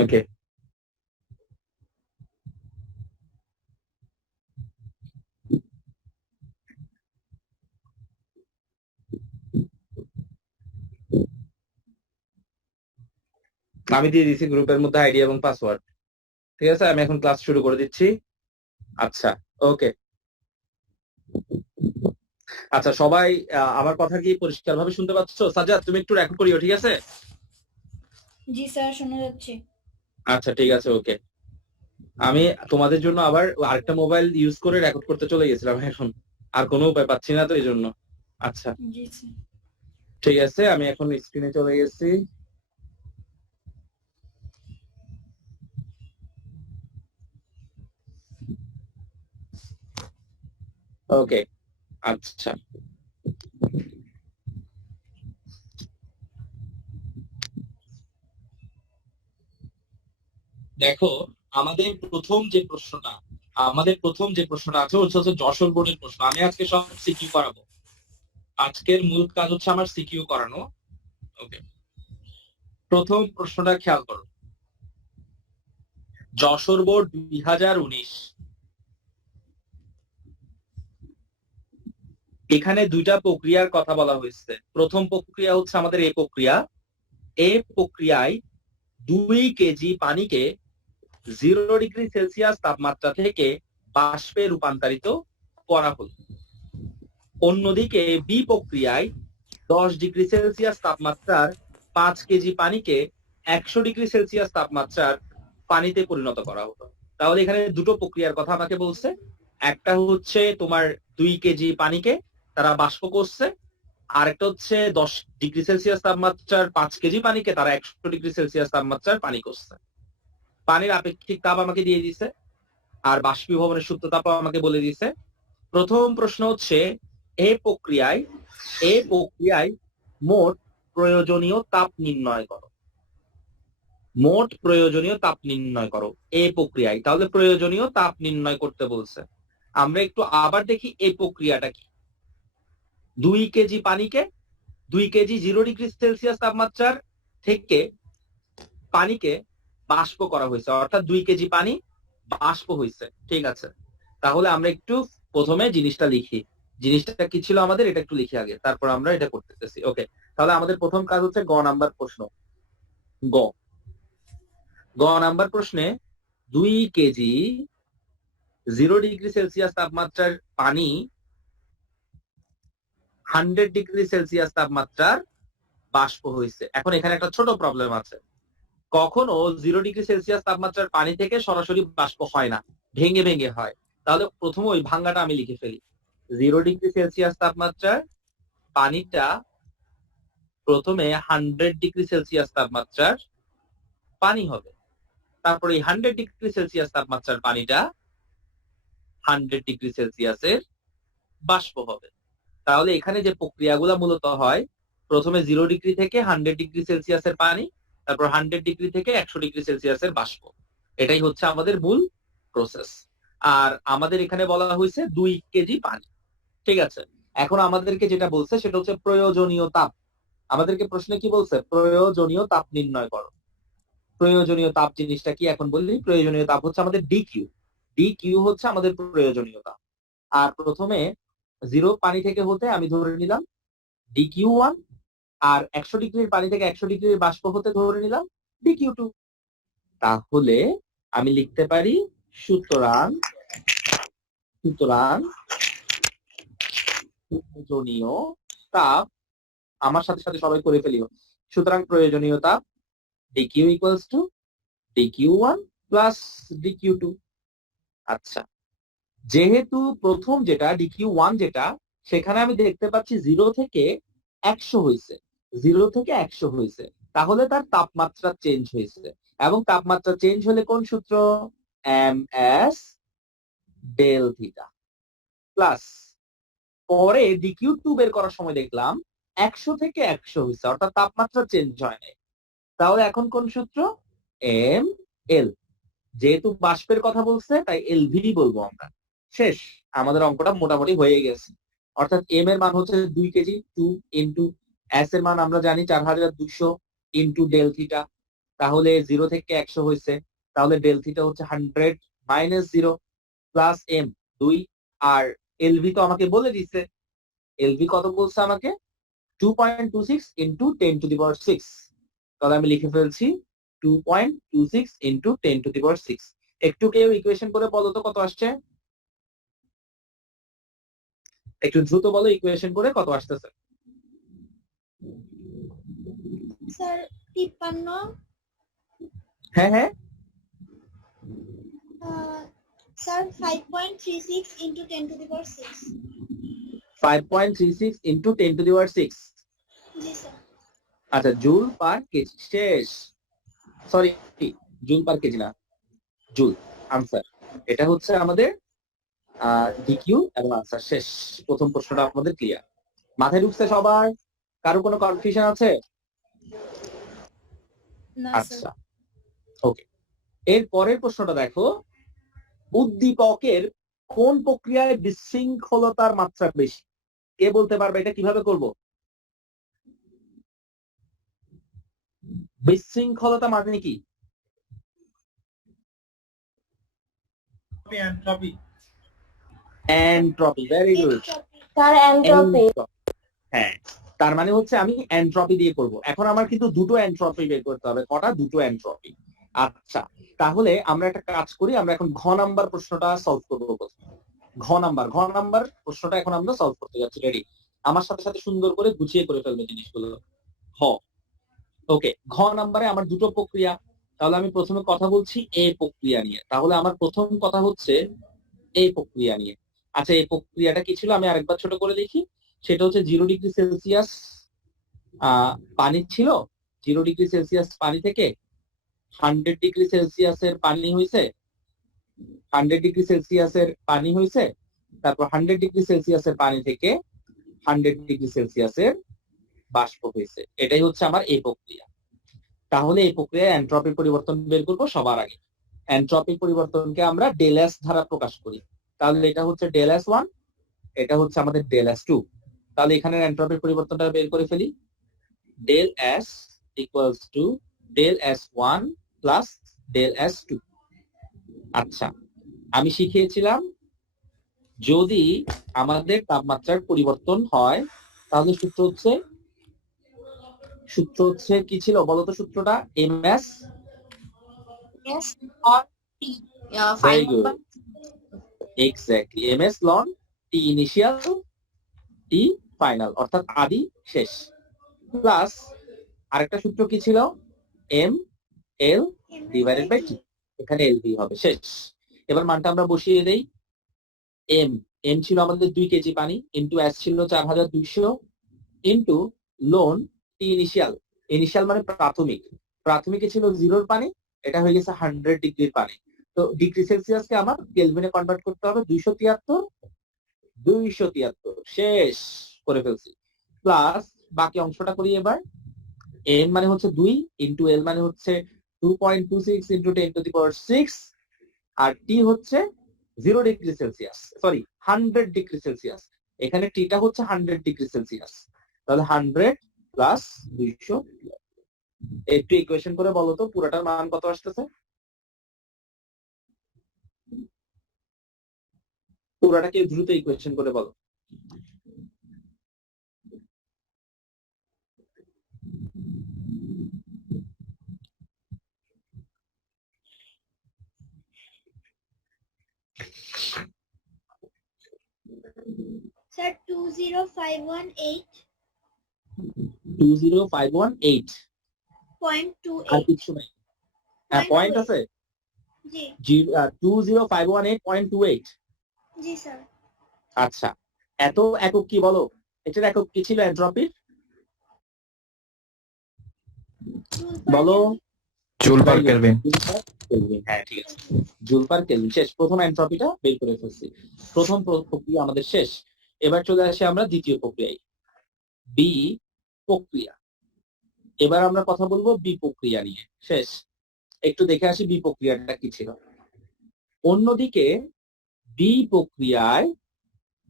ওকে, আমি দিয়ে দিচ্ছি গ্রুপের মধ্যে আইডি এবং পাসওয়ার্ড। ঠিক আছে, আমি এখন ক্লাস শুরু করে দিচ্ছি। আচ্ছা, ওকে। আচ্ছা সবাই আমার কথা কি পরিষ্কার ভাবে শুনতে পাচ্ছ? সাজ্জাদ তুমি একটু রেকর্ড করিও, ঠিক আছে? জি স্যার, শোনা যাচ্ছে। আচ্ছা ঠিক আছে, ওকে। আমি তোমাদের জন্য আবার আরেকটা মোবাইল ইউজ করে রেকর্ড করতে চলে গেছিলাম, এখন আর কোনো উপায় পাচ্ছি না তো এই জন্য। আচ্ছা জি স্যার। ঠিক আছে, আমি এখন স্ক্রিনে চলে গেছি। ওকে, আচ্ছা দেখো, আমাদের প্রথম যে প্রশ্নটা আছে হচ্ছে যশোর বোর্ডের প্রশ্ন। আমি আজকে সব সিকিউ করাবো। আজকের মূল কাজ হচ্ছে আমার সিকিউ করানো। ওকে, প্রথম প্রশ্নটা খেয়াল করো। যশোর বোর্ড 2019, এখানে দুইটা প্রক্রিয়ার কথা বলা হয়েছে। প্রথম প্রক্রিয়া হচ্ছে আমাদের এই প্রক্রিয়া। এই প্রক্রিয়ায় 2 কেজি পানিকে 0 ডিগ্রি সেলসিয়াস তাপমাত্রা থেকে বাষ্পে রূপান্তরিত করা হলো। অন্যদিকে বি প্রক্রিয়ায় 10 ডিগ্রি সেলসিয়াস তাপমাত্রার 5 কেজি পানিকে 100 ডিগ্রি সেলসিয়াস তাপমাত্রার পানিতে পরিণত করা হলো। তাহলে এখানে দুটো প্রক্রিয়ার কথা আমাকে বলছে। একটা হচ্ছে তোমার 2 কেজি পানিকে তারা বাষ্প করছে, আর একটা হচ্ছে 10 ডিগ্রি সেলসিয়াস তাপমাত্রার 5 কেজি পানিকে তারা 100 ডিগ্রি সেলসিয়াস তাপমাত্রার পানি করছে। পানির আপেক্ষিক তাপ আমাকে দিয়ে দিছে, আর বাষ্পীভবনের সুপ্ত তাপ আমাকে বলে দিছে। প্রথম প্রশ্ন হচ্ছে এই প্রক্রিয়ায় মোট প্রয়োজনীয় তাপ নির্ণয় করো। মোট প্রয়োজনীয় তাপ নির্ণয় করো এই প্রক্রিয়ায়। তাহলে প্রয়োজনীয় তাপ নির্ণয় করতে বলছে। আমরা একটু আবার দেখি এই প্রক্রিয়াটা কি। 2 কেজি পানিকে 2 কেজি 0 ডিগ্রি সেলসিয়াস তাপমাত্রার থেকে পানিকে বাষ্প করা হয়েছে, অর্থাৎ 2 কেজি পানি বাষ্প হয়েছে। ঠিক আছে, তাহলে আমরা একটু প্রথমে জিনিসটা লিখি। জিনিসটা কি ছিল আমাদের, এটা একটু লিখি আগে, তারপর আমরা এটা করতেছি। ওকে, তাহলে আমাদের প্রথম কাজ হচ্ছে গ নাম্বার প্রশ্ন। গ গ নাম্বার প্রশ্নে 2 কেজি 0 ডিগ্রি সেলসিয়াস তাপমাত্রার পানি 100 ডিগ্রি সেলসিয়াস তাপমাত্রার বাষ্প হয়েছে। এখন এখানে একটা ছোট প্রবলেম আছে। কখনো 0 ডিগ্রি সেলসিয়াস তাপমাত্রার পানি থেকে সরাসরি বাষ্প হয় না, ভেঙে ভেঙে হয়। তাহলে প্রথমে ওই ভাঙ্গাটা আমি লিখে ফেলি। 0 ডিগ্রি সেলসিয়াস তাপমাত্রার পানিটা প্রথমে 100 ডিগ্রি সেলসিয়াস তাপমাত্রার পানি হবে, তারপরে এই 100 ডিগ্রি সেলসিয়াস তাপমাত্রার পানিটা 100 ডিগ্রি সেলসিয়াসের বাষ্প হবে। তাহলে এখানে যে প্রক্রিয়াগুলো মূলত হয়, প্রথমে 0 ডিগ্রি থেকে 100 ডিগ্রি সেলসিয়াসের পানি, তারপর 100 ডিগ্রি থেকে 100 ডিগ্রি সেলসিয়াসের বাষ্প। এটাই হচ্ছে আমাদের মূল প্রসেস। আর আমাদের এখানে বলা হয়েছে 2 কেজি পানি। ঠিক আছে, এখন আমাদেরকে যেটা বলছে সেটা হচ্ছে প্রয়োজনীয় তাপ। আমাদেরকে প্রশ্নে কি বলছে, প্রয়োজনীয় তাপ নির্ণয় করো। প্রয়োজনীয় তাপ জিনিসটা কি এখন বললি। প্রয়োজনীয় তাপ হচ্ছে আমাদের ডিকিউ। ডিকিউ হচ্ছে আমাদের প্রয়োজনীয় তাপ। আর প্রথমে 0 পানি থেকে হতে আমি ধরে নিলাম ডিকিউ 1, আর 100 ডিগ্রির পানি থেকে 100 ডিগ্রির বাষ্প হতে ধরে নিলাম ডিকিউ 2। তাহলে আমি লিখতে পারি সুতরাং সুতরাং প্রয়োজনীয় তাপ, আমার সাথে সাথে সবাই করে ফেলিও। সুতরাং প্রয়োজনীয় তাপ DQ equals to DQ 1 plus DQ 2। আচ্ছা, যেহেতু প্রথম যেটা ডিকিউ 1 যেটা, সেখানে আমি দেখতে পাচ্ছি 0 থেকে 100 হয়েছে, 0 থেকে 100 হয়েছে, তাহলে তার তাপমাত্রা চেঞ্জ হয়েছে। এবং তাপমাত্রা চেঞ্জ হলে কোন সূত্র, M S del theta plus, পরে ডিকিউ 2 বের করার সময় দেখলাম 100 থেকে 100 হয়েছে, অর্থাৎ তাপমাত্রা চেঞ্জ হয় নাই। তাহলে এখন কোন সূত্র, এম এল। যেহেতু বাষ্পের কথা বলছে তাই এলভি বলবো আমরা। শেষ, আমাদের অঙ্কটা মোটামুটি হয়ে গেছে। অর্থাৎ এম এর মান হচ্ছে 2 কেজি 2 ইন্টু এস এর মান আমরা জানি 4200 ইন্টু ডেল থিটা। তাহলে 0 থেকে 100 হয়েছে, তাহলে ডেল থিটা হচ্ছে 100 মাইনাস 0 প্লাস এম 2, আর এলভি তো আমাকে বলে দিচ্ছে, এলভি কত বলছে আমাকে 2.26 ইন্টু 10 টু দি পাওয়ার 6। তাহলে আমি লিখে ফেলছি 2.26 ইন্টু 10 টু দি পাওয়ার 6। একটু কেউ ইকুয়েশন করে বলো তো কত আসছে, একটু দ্রুত বলো ইকুয়েশন করে কত আসতেছে। স্যার 53 হ্যাঁ হ্যাঁ, sir 5.36 into 10 to the power 6 5.36 into 10 to the power 6। G sir আচ্ছা, জুল পার কেজি শেষ, সরি জুল পার কেজি না, জুল আনসার। এটা হচ্ছে আমাদের ডিকিউ এবং আনসার শেষ। প্রথম প্রশ্নটা আমাদের ক্লিয়ার, মাথায় ঢুকছে সবার? কারো কোনো কনফিউশন আছে? না স্যার আচ্ছা ওকে, এর পরের প্রশ্নটা দেখো, উদ্দীপকের কোন প্রক্রিয়ায় বিশৃঙ্খলতার মাত্রা বেশি? কে বলতে পারবে এটা কিভাবে করব? বিশৃঙ্খলতা মানে কি? Entropy, very good. Sir entropy হ্যাঁ, তার মানে হচ্ছে আমি এন্ট্রপি দিয়ে করব। এখন আমার কিন্তু দুটো এন্ট্রপি বের করতে হবে। কটা? দুটো এন্ট্রপি। আচ্ছা, তাহলে আমরা একটা কাজ করি, আমরা এখন ঘ নাম্বার প্রশ্নটা সলভ করবো প্রথমে। ঘ নাম্বার প্রশ্নটা এখন আমরা সলভ করতে যাচ্ছি। রেডি? আমার সাথে সাথে সুন্দর করে গুছিয়ে করে ফেলবে জিনিসগুলো। হ ওকে, ঘ নাম্বারে আমার দুটো প্রক্রিয়া, তাহলে আমি প্রথমে কথা বলছি এ প্রক্রিয়া নিয়ে। তাহলে আমার প্রথম কথা হচ্ছে এই প্রক্রিয়া নিয়ে। আচ্ছা, এই প্রক্রিয়াটা কি ছিল আমি আরেকবার ছোট করে দেখি। সেটা হচ্ছে 0 ডিগ্রি সেলসিয়াস পানি ছিল, 0 ডিগ্রি সেলসিয়াস পানি থেকে 100 ডিগ্রি সেলসিয়াসের পানি হয়েছে, 100 ডিগ্রি সেলসিয়াসের পানি হয়েছে, তারপর 100 ডিগ্রি সেলসিয়াসের পানি থেকে 100 ডিগ্রি সেলসিয়াসের বাষ্প হয়েছে। এটাই হচ্ছে আমার এই প্রক্রিয়া। তাহলে এই প্রক্রিয়ায় এন্ট্রপির পরিবর্তন বের করবো সবার আগে। এন্ট্রপির পরিবর্তনকে আমরা ডেল এস দ্বারা প্রকাশ করি। তাহলে এটা হচ্ছে ডেল এস 1, এটা হচ্ছে আমাদের ডেল এস 2। তাহলে এখানে এন্ট্রপির পরিবর্তনটা বের করে ফেলি। Del S equals to del S 1 plus del S 2। আচ্ছা, আমি শিখিয়েছিলাম যদি আমাদের তাপমাত্রার পরিবর্তন হয় তাহলে সূত্র হচ্ছে কি ছিল বলতো সূত্রটা? MS yes or t very good, exactly, MS ln T initial T final, অর্থাৎ আদি শেষ, প্লাস আরেকটা সূত্র কি ছিল? M L divided by T, এখানে এল ভি হবে শেষ। এবার মানটা আমরা বসিয়ে দেই। এম এম ছিল আমাদের 2 কেজি পানি, ইন্টু এস ছিল 4200, into ln T initial, initial মানে প্রাথমিক, প্রাথমিকে ছিল 0 পানি, এটা হয়ে গেছে 100 ডিগ্রির পানি। তো ডিগ্রি সেলসিয়াসকে আমার কেলভিনে কনভার্ট করতে হবে, 273 শেষ করে ফেলছি। প্লাস বাকি অংশটা করি এবার। এম মানে হচ্ছে 2 ইন্টু এল মানে হচ্ছে 2.26 ইন্টু 10 টু দি পাওয়ার 6, আর টি হচ্ছে 0 degree Celsius, sorry 100 degree Celsius. এখানে টিটা হচ্ছে 100 ডিগ্রি সেলসিয়াস, তাহলে 100 প্লাস 200। একটু ইকুয়েশন করে বলো তো পুরোটার মান কত আসতেছে? পুরোটাকে দ্রুত ইকুয়েশন করে বলো। স্যার 20518 20518, আর 0.28 কিছু নাই? হ্যাঁ, পয়েন্ট আছে, জি 20518.28। জি স্যার আচ্ছা, এত একক কি বলো? এটার একক কি ছিল এন্ট্রপির? বলো। Joule per kelvin. হ্যাঁ ঠিক আছে, জুল পার কেলভিন শেষ। প্রথম এন্ট্রপিটা বের করে ফেলছি, প্রথম প্রক্রিয়া আমাদের শেষ। এবার চলে আসি আমরা দ্বিতীয় প্রক্রিয়ায়, বি প্রক্রিয়া। এবার আমরা কথা বলবো বি প্রক্রিয়া নিয়ে। শেষ, একটু দেখে আসি বি প্রক্রিয়াটা কি ছিল। অন্যদিকে বি প্রক্রিয়ায়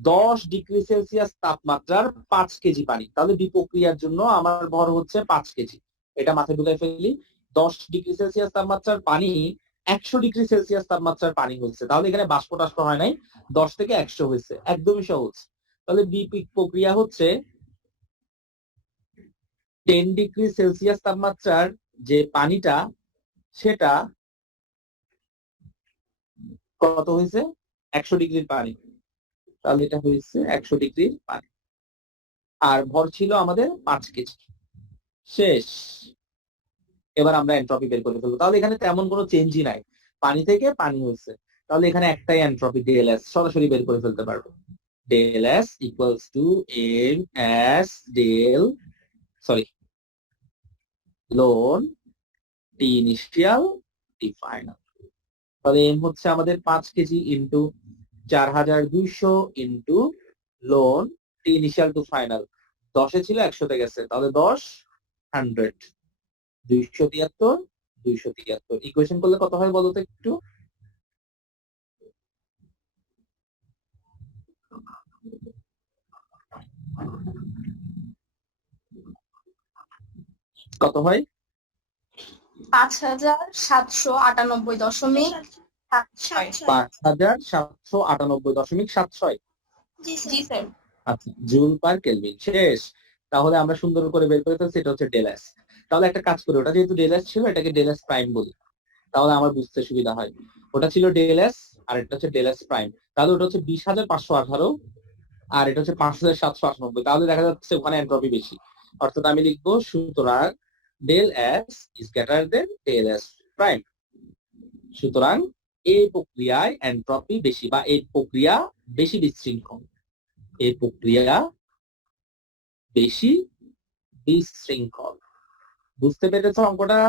10 ডিগ্রি সেলসিয়াস তাপমাত্রার 5 কেজি পানি, তাহলে বি প্রক্রিয়ার জন্য আমার ভর হচ্ছে 5 কেজি। এটা মাথায় ঢুকাই ফেলি। 10 ডিগ্রি সেলসিয়াস তাপমাত্রার পানি 100 ডিগ্রি সেলসিয়াস তাপমাত্রার পানি হয়েছে, তাহলে এখানে বাষ্প টাষ্প হয় নাই, 10 থেকে 100 হয়েছে, একদমই সহজ। তাহলে বিপিক প্রক্রিয়া হচ্ছে 10 ডিগ্রি সেলসিয়াস তাপমাত্রার যে পানিটা সেটা কত হয়েছে, 100 ডিগ্রির পানি, তাহলে এটা হয়েছে 100 ডিগ্রির পানি, আর ভর ছিল আমাদের 5 কেজি। শেষ। এবার আমরা এন্ট্রপি বের করে ফেলবো। তাহলে এখানে তেমন কোনো চেঞ্জই নাই, পানি থেকে পানি হয়েছে, তাহলে এখানে একটাই এন্ট্রপি ডেল এস সরাসরি বের করে ফেলতে পারবো। Del S equals to M S del ln T initial T final. তাহলে এম হচ্ছে আমাদের 5 kg into 4200 into ln T initial to final. 10 ছিল 100-তে গেছে, তাহলে 10 100 273 273 ইকুয়েশন করলে কত হয় বলো তো একটু? কত হয়? 5798.76 5798.76। জি জি স্যার। স্যার। আচ্ছা, জুল পার কেলভিন। শেষ। তাহলে আমরা সুন্দর করে বের করে ফেলছি, এটা হচ্ছে ডেল এস। তাহলে একটা কাজ করি, ওটা যেহেতু ডেল এস ছিল এটাকে ডেল এস প্রাইম বলি, তাহলে আমার বুঝতে সুবিধা হয়। ওটা ছিল ডেল এস আর এটা হচ্ছে ডেল এস প্রাইম, তাহলে ওটা হচ্ছে 20,518 আর এটা হচ্ছে 5,798। তাহলে দেখা যাচ্ছে ওখানে এন্ট্রপি বেশি, অর্থাৎ আমি লিখবো সুতরাং del S is greater than del S prime. সুতরাং এই প্রক্রিয়ায় এন্ট্রপি বেশি, বা এই প্রক্রিয়া বেশি বিশৃঙ্খল, এই প্রক্রিয়া বেশি বিশৃঙ্খল। বুঝতে পেরেছ অঙ্কটা?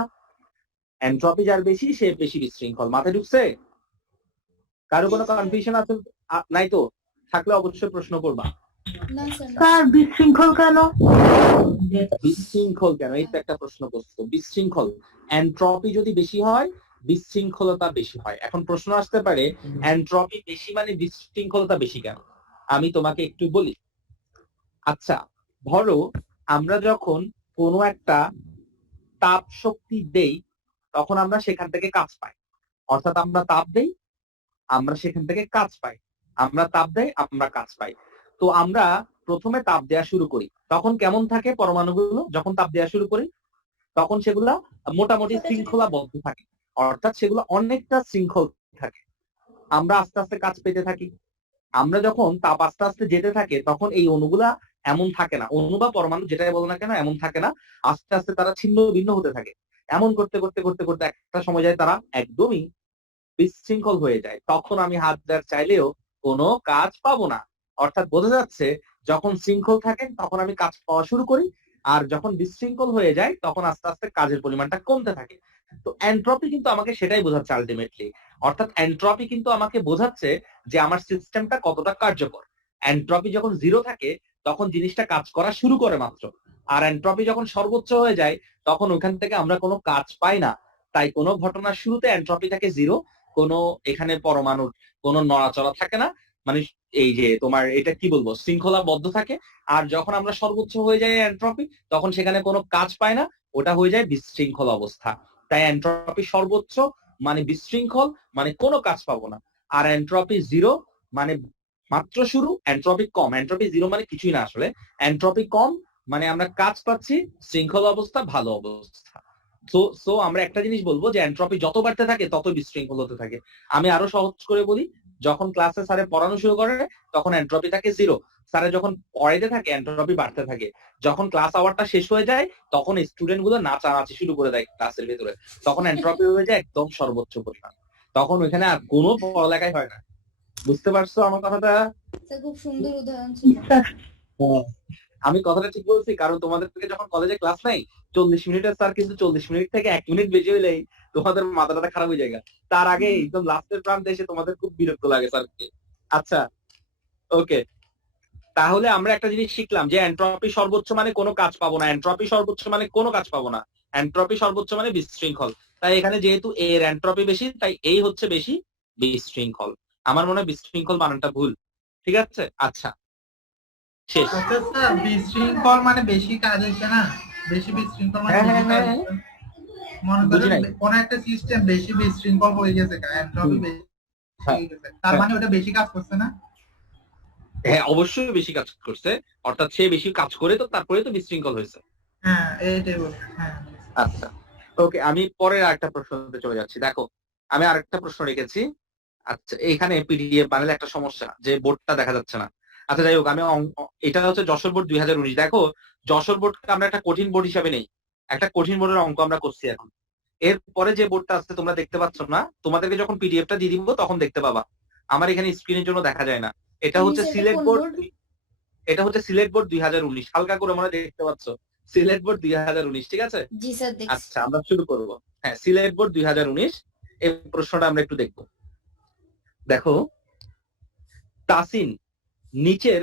এন্ট্রপি যার বেশি সে বেশি বিশৃঙ্খল। মাথায় ঢুকছে? কারো কোনো কনফিউশন আছে নাই তো? থাকলে অবশ্যই প্রশ্ন করবা। না স্যার। স্যার বিশৃঙ্খল কেন? বিশৃঙ্খল কেন, এই তো একটা প্রশ্ন করছো। বিশৃঙ্খল, এন্ট্রপি যদি বেশি হয় বিশৃঙ্খলতা বেশি হয়। এখন প্রশ্ন আসতে পারে এন্ট্রপি বেশি মানে বিশৃঙ্খলতা বেশি কেন? আমি তোমাকে একটু বলি। আচ্ছা, ধরো আমরা যখন কোনো একটা তাপ শক্তি দেই তখন আমরা সেখান থেকে কাজ পাই, অর্থাৎ আমরা তাপ দেই আমরা সেখান থেকে কাজ পাই, আমরা তাপ দেই আমরা কাজ পাই। তো আমরা প্রথমে তাপ দেওয়া শুরু করি, তখন কেমন থাকে পরমাণুগুলো? যখন তাপ দেওয়া শুরু করি তখন সেগুলা মোটামুটি শৃঙ্খলাবদ্ধ থাকে, অর্থাৎ সেগুলো অনেকটা শৃঙ্খল থাকে। আমরা আস্তে আস্তে কাজ পেতে থাকি। আমরা যখন তাপ আস্তে আস্তে যেতে থাকে তখন এই অণুগুলা এমন থাকে না, অণু বা পরমাণু যেটাই বলো না কেন এমন থাকে না, আস্তে আস্তে তারা ছিন্ন ভিন্ন হতে থাকে। এমন করতে করতে করতে করতে একটা সময় যায় তারা একদমই বিশৃঙ্খল হয়ে যায়, তখন আমি হাত দেওয়ার চাইলেও কোনো কাজ পাবো না। অর্থাৎ বোঝা যাচ্ছে যখন শৃঙ্খল থাকে তখন আমি কাজ পাওয়া শুরু করি, আর যখন বিশৃঙ্খল হয়ে যায় তখন আস্তে আস্তে কাজের পরিমাণটা কমতে থাকে। তো এন্ট্রপি কিন্তু আমাকে সেটাই বোঝাচ্ছে আলটিমেটলি, অর্থাৎ এন্ট্রপি কিন্তু আমাকে বোঝাচ্ছে যে আমার সিস্টেমটা কতটা কার্যকর। এন্ট্রপি যখন 0 থাকে তখন জিনিসটা কাজ করা শুরু করে মাত্র, আর এন্ট্রপি যখন সর্বোচ্চ হয়ে যায় তখন ওখান থেকে আমরা কোনো কাজ পাই না। তাই কোনো ঘটনার শুরুতে এন্ট্রপি থাকে 0, কোনো এখানে পরমাণুর কোনো নড়াচড়া থাকে না, মানে এই যে তোমার এটা কি বলবো শৃঙ্খলাবদ্ধ থাকে। আর যখন আমরা সর্বোচ্চ হয়ে যাই এন্ট্রপি তখন সেখানে কোনো কাজ পায় না, ওটা হয়ে যায় বিশৃঙ্খল অবস্থা। তাই এন্ট্রপি সর্বোচ্চ মানে বিশৃঙ্খল, মানে কোনো কাজ পাবো না। আর এন্ট্রপি 0 মানে মাত্র শুরু, এন্ট্রপি কম, এন্ট্রপি 0 মানে কিছুই না আসলে, এন্ট্রপি কম মানে আমরা কাজ পাচ্ছি, শৃঙ্খল অবস্থা ভালো অবস্থা। সো আমরা একটা জিনিস বলবো যে এন্ট্রপি যত বাড়তে থাকে তত বিশৃঙ্খল হতে থাকে। আমি আরো সহজ করে বলি, যখন ক্লাসে স্যারে পড়ানো শুরু করে তখন এন্ট্রপি থাকে 0, স্যারে যখন পড়াইতে থাকে এন্ট্রপি বাড়তে থাকে। যখন ক্লাস আওয়ারটা শেষ হয়ে যায় তখন স্টুডেন্ট গুলো নাচানাচি শুরু করে দেয় ক্লাসের ভিতরে, তখন এন্ট্রপি হয়ে যায় একদম সর্বোচ্চ পরিমাণ, তখন ওইখানে আর কোনো পড়ালেখাই হয় না। বুঝতে পারছো আমার কথাটা? স্যার খুব সুন্দর উদাহরণ ছিল। আমি কথাটা ঠিক বলছি, কারণ তোমাদেরকে যখন কলেজে ক্লাস নাই 40 মিনিটের স্যার কিন্তু 40 মিনিট থেকে 1 মিনিট বেশি হইলেই তোমাদের মাথাটা খারাপ হয়ে যায়। তার আগে একদম লাস্টের প্রান্তে এসে তোমাদের খুব বিরক্ত লাগে স্যারকে। আচ্ছা, ওকে, তাহলে আমরা একটা জিনিস শিখলাম যে এন্ট্রপি সর্বোচ্চ মানে কোনো কাজ পাবো না, এন্ট্রপি সর্বোচ্চ মানে কোনো কাজ পাবো না, এন্ট্রপি সর্বোচ্চ মানে বিশৃঙ্খল। তাই এখানে যেহেতু এর এন্ট্রপি বেশি তাই এই হচ্ছে বেশি বিশৃঙ্খল। আমার মনে হয় বিশৃঙ্খল বানানটা ভুল, ঠিক আছে? আচ্ছা, শেষ। আচ্ছা স্যার, বিশৃঙ্খল মানে বেশি কাজ হয়েছে না? বেশি বিশৃঙ্খল মানে হ্যাঁ, বেশি হ্যাঁ, কাজ হ্যাঁ, হয়েছে। মনে বুঝি করেন নাই। কোন একটা সিস্টেম বেশি বিশৃঙ্খল হয়ে গেছে, এনট্রপি বেশি হ্যাঁ, হয়ে গেছে, তার মানে ওটা বেশি কাজ করছে না? হ্যাঁ অবশ্যই বেশি কাজ করছে, অর্থাৎ সে বেশি কাজ করে তো তারপরে তো বিশৃঙ্খল হয়েছে। হ্যাঁ, এইটাই বলছি। হ্যাঁ, আচ্ছা, ওকে, আমি পরের আরেকটা প্রশ্নতে চলে যাচ্ছি। দেখো, আমি আরেকটা প্রশ্ন রেখেছি। আচ্ছা, এখানে পিডিএফ বানালে একটা সমস্যা যে বোর্ডটা দেখা যাচ্ছে না। আচ্ছা যাই হোক, আমি এটা হচ্ছে যশোর বোর্ড 2019। দেখো, যশোর বোর্ডকে আমরা একটা কঠিন বোর্ড হিসাবে নেই, একটা কঠিন বোর্ডের অঙ্ক আমরা করছি এখন। এরপরে যে বোর্ডটা আছে তোমরা দেখতে পাচ্ছ না, তোমাদেরকে যখন পিডিএফটা দিয়ে দিব তখন দেখতে পাবা। আমার এখানে স্ক্রিনের জন্য দেখা যায় না। এটা হচ্ছে সিলেট বোর্ড, এটা হচ্ছে সিলেট বোর্ড 2019। হালকা করে মনে দেখতে পাচ্ছ, সিলেট বোর্ড 2019, ঠিক আছে? জি স্যার দেখছি। আচ্ছা, আমরা শুরু করব। হ্যাঁ, সিলেট বোর্ড 2019, এই প্রশ্নটা আমরা একটু দেখব। দেখো, তাসিন নিচের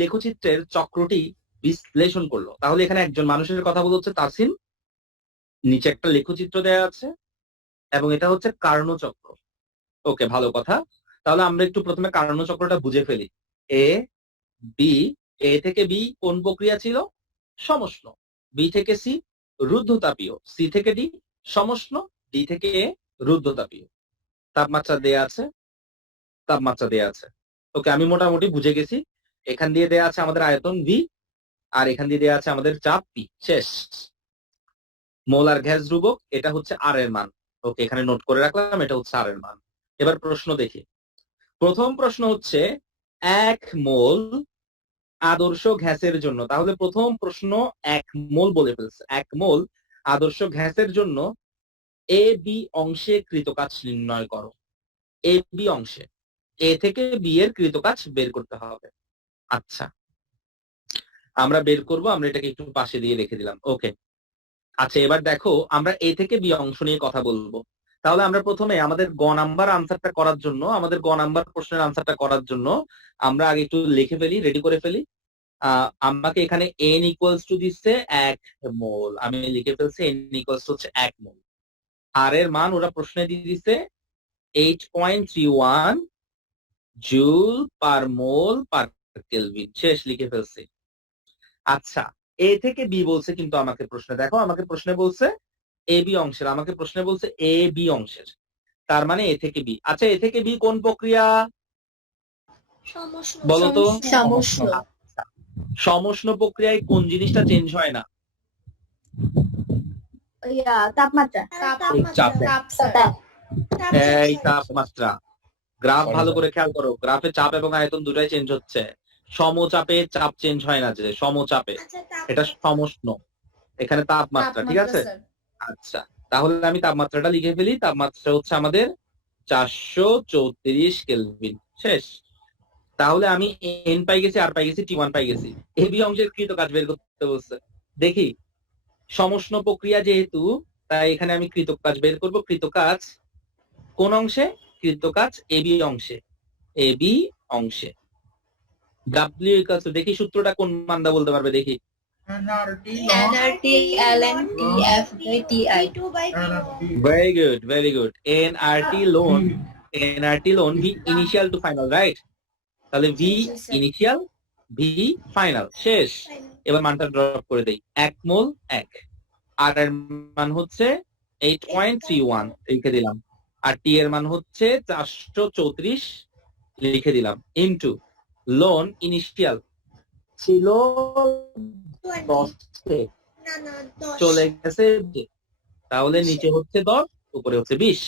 লেখচিত্রের চক্রটি বিশ্লেষণ করলো। তাহলে এখানে একজন মানুষের কথা বলা হচ্ছে তাসিন, নিচে একটা লেখচিত্র দেয়া আছে এবং এটা হচ্ছে কার্ণচক্র। ওকে, ভালো কথা। তাহলে আমরা একটু প্রথমে কার্ণচক্রটা বুঝে ফেলি। এ বি, এ থেকে বি কোন প্রক্রিয়া ছিল? সমষ্ণ। বি থেকে সি রুদ্ধতাপীয়, সি থেকে ডি সমষ্ণ, ডি থেকে এ রুদ্ধতাপীয়। তাপমাত্রা দেয়া আছে, তাপমাত্রা দেয়া আছে। ওকে, আমি মোটামুটি বুঝে গেছি। এখান দিয়ে দেয়া আছে আমাদের আয়তন ভি, আর এখান দিয়ে দেয়া আছে আমাদের চাপ পি। শেষ। মোলার গ্যাস ধ্রুবক, এটা হচ্ছে আর এর মান। ওকে, এখানে নোট করে রাখলাম, এটা হচ্ছে আর এর মান। এবার প্রশ্ন দেখি। প্রথম প্রশ্ন হচ্ছে 1 মোল আদর্শ গ্যাসের জন্য। তাহলে প্রথম প্রশ্ন 1 মোল বলে ফেলছে। 1 মোল আদর্শ গ্যাসের জন্য এ বি অংশে কৃতকাজ নির্ণয় করো। এ বি অংশে, এ থেকে বি এর কৃতকাজ বের করতে হবে। আচ্ছা, আমরা বের করব। আমরা এটাকে একটু পাশে দিয়ে রেখে দিলাম। ওকে, আচ্ছা, এবার দেখো, আমরা এ থেকে বি অংশ নিয়ে কথা বলবো। তাহলে আমরা প্রথমে আমাদের গ নাম্বার আনসারটা করার জন্য, আমাদের গ নাম্বার প্রশ্নের আনসারটা করার জন্য আমরা আগে একটু লিখে ফেলি, রেডি করে ফেলি। আমাকে এখানে n ইকুয়ালস টু দিচ্ছে 1 মোল। আমি লিখে ফেলছি n ইকুয়ালস টু হচ্ছে 1 মোল। আর এর মান ওরা প্রশ্নে দিয়ে দিচ্ছে 8.31 জুল পার মোল পার কেলভিন। শেষ, লিখে ফেলছি। আচ্ছা, এ থেকে বি বলছে কিন্তু আমাকে প্রশ্নে, দেখো আমাকে প্রশ্নে বলছে এ বি অংশের, আমাকে প্রশ্নে বলছে এ বি অংশের, তার মানে এ থেকে বি। আচ্ছা, এ থেকে বি কোন প্রক্রিয়া সমষ্ণ। বলো তো? সমষ্ণ। আচ্ছা, সমষ্ণ প্রক্রিয়ায় কোন জিনিসটা চেঞ্জ হয় না? তাপমাত্রা। এই তাপমাত্রা। গ্রাফ ভালো করে খেয়াল করো, গ্রাফে চাপ এবং আয়তন দুটাই চেঞ্জ হচ্ছে। সমচাপে চাপ চেঞ্জ হয় না, যে সমচাপে এটা সমষ্ণ, এখানে তাপমাত্রা, ঠিক আছে? আচ্ছা, তাহলে আমি তাপমাত্রাটা লিখে ফেলি। তাপমাত্রা হচ্ছে আমাদের 434 কেলভিন। শেষ। তাহলে আমি এন পাই গেছি, আর পাই গেছি, টি1 পাই গেছি। এবি অংশের কৃত কাজ বের করতে বলছে। দেখি, সমষ্ণ প্রক্রিয়া যেহেতু, তাই এখানে আমি কৃত কাজ বের করব। কৃত কাজ কোন অংশে? কৃত কাজ এবি অংশে, এবি অংশে। ডাব্লিউ ইকুয়ালস টু, দেখি সূত্রটা কোন মানটা বলতে পারবে, দেখি। nRT ln TF by TI. Very good, very good. NRT ln, NRT ln V initial to final, right? তাহলে ভি ইনিশিয়াল, ভি ফাইনাল। শেষ। এবার মানটা ড্রপ করে দেই। 1 মোল 1, আর এর মান হচ্ছে 8.31 লিখে দিলাম, আর টি এর মান হচ্ছে 434 লিখে দিলাম, ইনটু লোন ইনিশিয়াল ছিল 10 চলে গেছে, তাহলে নিচে হচ্ছে 10, উপরে হচ্ছে 20।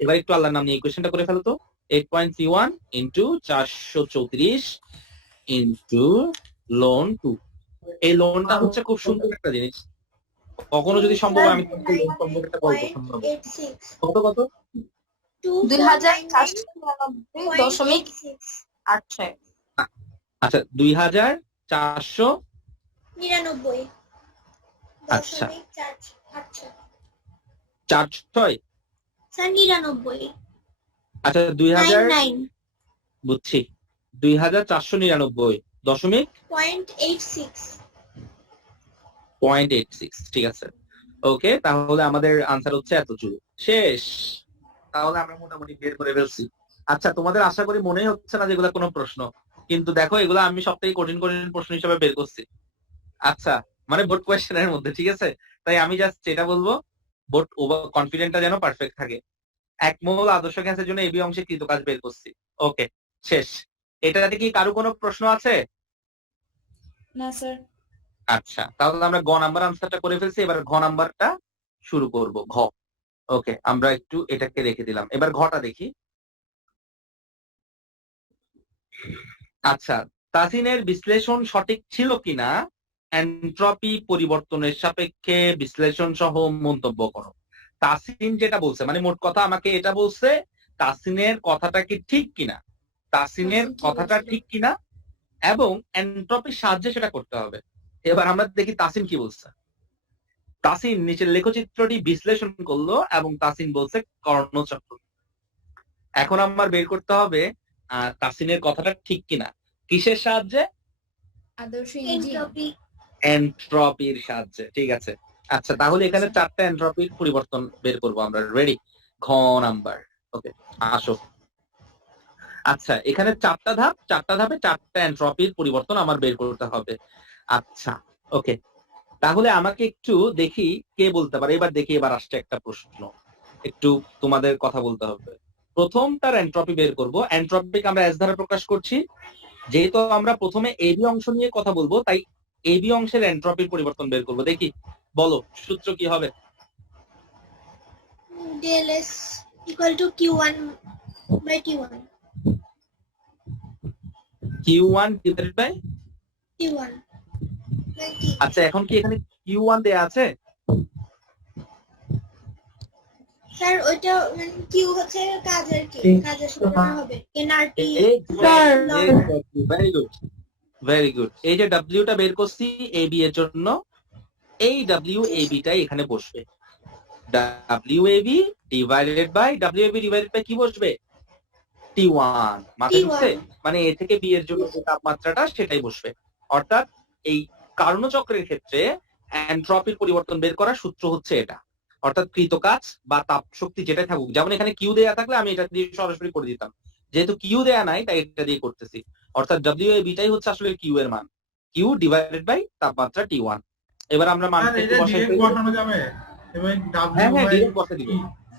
এবার একটু আল্লাহর নাম নিয়ে ইকুয়েশনটা করে ফেলো তো। 8.31 ইনটু 434 ইনটু লোন 2। এই লোনটা হচ্ছে খুব সুন্দর একটা জিনিস। কখনো যদি সম্ভব হয় আমি তোমাকে লোন সম্পর্কে একটা গল্প শোনাবো। কত কত? 2499.86। আচ্ছা, 2499, আচ্ছা 46, স্যার 99. আচ্ছা 2000, 99. বুঝছি, 2499.86, 0.86, ঠিক আছে। ওকে, তাহলে আমাদের আনসার হচ্ছে এত জুল। শেষ। তাহলে আমরা মোটামুটি বের করে ফেলছি। আচ্ছা, তোমাদের আশা করি মনেই হচ্ছে না যেগুলো কোনো প্রশ্ন, কিন্তু দেখো এগুলো আমি সবথেকে কঠিন কঠিন প্রশ্ন হিসেবে বের করছি। আচ্ছা, মানে বোর্ড কোয়েশ্চেনের মধ্যে, ঠিক আছে? তাই আমি জাস্ট এটা বলবো বোট কনফিডেন্টটা যেন পারফেক্ট থাকে। 1 মোল আদর্শ গ্যাসের জন্য এবি অংশে কৃতকাজ বের করছি। ওকে, শেষ। এটাতে কি কারো কোনো প্রশ্ন আছে? না স্যার। আচ্ছা, তাহলে আমরা গ নাম্বার আনসারটা করে ফেলছি। এবার ঘ নাম্বারটা শুরু করব। ঘ। ওকে, আমরা একটু এটাকে রেখে দিলাম। এবার ঘটা দেখি। আচ্ছা, তাসিনের বিশ্লেষণ সঠিক ছিল কিনা এন্ট্রপি পরিবর্তনের সাপেক্ষে বিশ্লেষণ সহ মন্তব্য করো। তাসিন যেটা বলছে, মানে মোট কথা আমাকে এটা বলছে তাসিনের কথাটা কি ঠিক কিনা, তাসিনের তাসিন কি কথাটা বলছিল? ঠিক কিনা এবং এন্ট্রপির সাহায্যে সেটা করতে হবে। এবার আমরা দেখি তাসিন কি বলছে। তাসিন নিচের লেখচিত্রটি বিশ্লেষণ করলো এবং তাসিন বলছে কর্ণচক্র। এখন আমার বের করতে হবে তাসিনের কথাটা ঠিক কিনা। কিসের সাহায্যে? আদর্শ ইঞ্জিন। এন্ট্রপির সাহায্যে। ঠিক আছে। আচ্ছা, তাহলে এখানে 4টা এন্ট্রপির পরিবর্তন বের করব আমরা। রেডি? ঘ নাম্বার। ওকে, আসো। আচ্ছা, এখানে 4টা ধাপ, 4টা ধাপে 4টা এন্ট্রপির পরিবর্তন আমার বের করতে হবে। আচ্ছা, ওকে, তাহলে আমাকে একটু দেখি কে বলতে পারে। এবার দেখি, এবার আসছে একটা প্রশ্ন, একটু তোমাদের কথা বলতে হবে। প্রথমটার এন্ট্রপি বের করব। এন্ট্রপিকে আমরা এস দ্বারা প্রকাশ করছি। যেহেতু আমরা প্রথমে এবি অংশ নিয়ে কথা বলবো, তাই এবি অংশের এন্ট্রপির পরিবর্তন বের করব। দেখি, বলো সূত্র কি হবে? del S equal to Q1 by T1. Q1 divided by. T1 by T. আচ্ছা, এখন কি এখানে Q1 দেয়া আছে? স্যার ওইটা মানে Q হচ্ছে কাজের কি, কাজের সূত্র হবে NRT। Very good, very good. এই যে ডব্লিউটা বের করছি এবি এর জন্য, এই WAB টাই এখানে বসবে। WAB ডিভাইডেড বাই কি বসবে? T1। মাথায় ঢুকছে? মানে এ থেকে বি এর জন্য যে তাপমাত্রাটা সেটাই বসবে। অর্থাৎ এই কার্নোচক্রের ক্ষেত্রে এন্ট্রপির পরিবর্তন বের করার সূত্র হচ্ছে এটা। অর্থাৎ কৃতকাজ বা তাপ শক্তি যেটাই থাকুক, যেমন এখানে কিউ দেয়া থাকলে আমি এটা দিয়ে সরাসরি করে দিতাম। যেহেতু কিউ দেয়া নাই, তাই এটা দিয়ে করতেছি। অর্থাৎ WAB টাই হচ্ছে আসলে কিউ এর মান। কিউ ডিভাইডেড বাই তাপমাত্রা T1। এবার আমরা মানটা একটু বসাই ফেলবো। বসানো যাবে এবং হ্যাঁ, W ডিরেক্ট বসে দিব।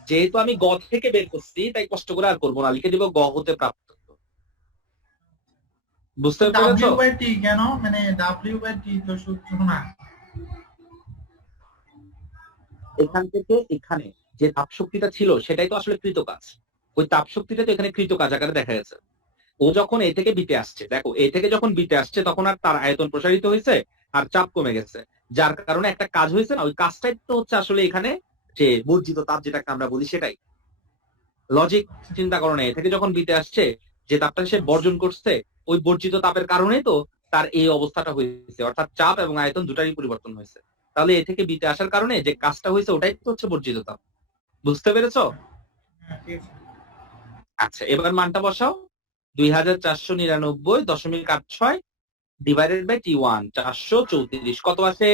যেহেতু আমি গ থেকে বের করছি, তাই কষ্ট করে আর করবো না, লিখে দিব গ হতে প্রাপ্ত। বুঝতে পেরেছো? W by T কেন, মানে W by T তো সূত্র না। এখান থেকে এখানে যে তাপ শক্তিটা ছিল সেটাই তো আসলে কৃতকাজ। ওই তাপ শক্তিটা তো এখানে কৃতকাজ আকারে দেখা গেছে। ও যখন এ থেকে বিতে আসছে, দেখো এ থেকে যখন বিতে আসছে তখন আর তার আয়তন প্রসারিত হয়েছে আর চাপ কমে গেছে, যার কারণে একটা কাজ হয়েছে না, ওই কাজটাই তো হচ্ছে আসলে এখানে যে বর্জিত তাপ যেটাকে আমরা বলি সেটাই। লজিক চিন্তা করো না, এ থেকে যখন বিতে আসছে যে তাপটা সে বর্জন করছে, ওই বর্জিত তাপের কারণেই তো তার এই অবস্থাটা হয়েছে। অর্থাৎ চাপ এবং আয়তন দুটারই পরিবর্তন হয়েছে। তাহলে এ থেকে বিতে আসার কারণে যে কাজটা হয়েছে ওটাই তো হচ্ছে বর্জিত তাপ। বুঝতে পেরেছো? আচ্ছা, এবার মানটা বসাও। 2499.86 ডিভাইডেড বাই T1 434 কত আছে?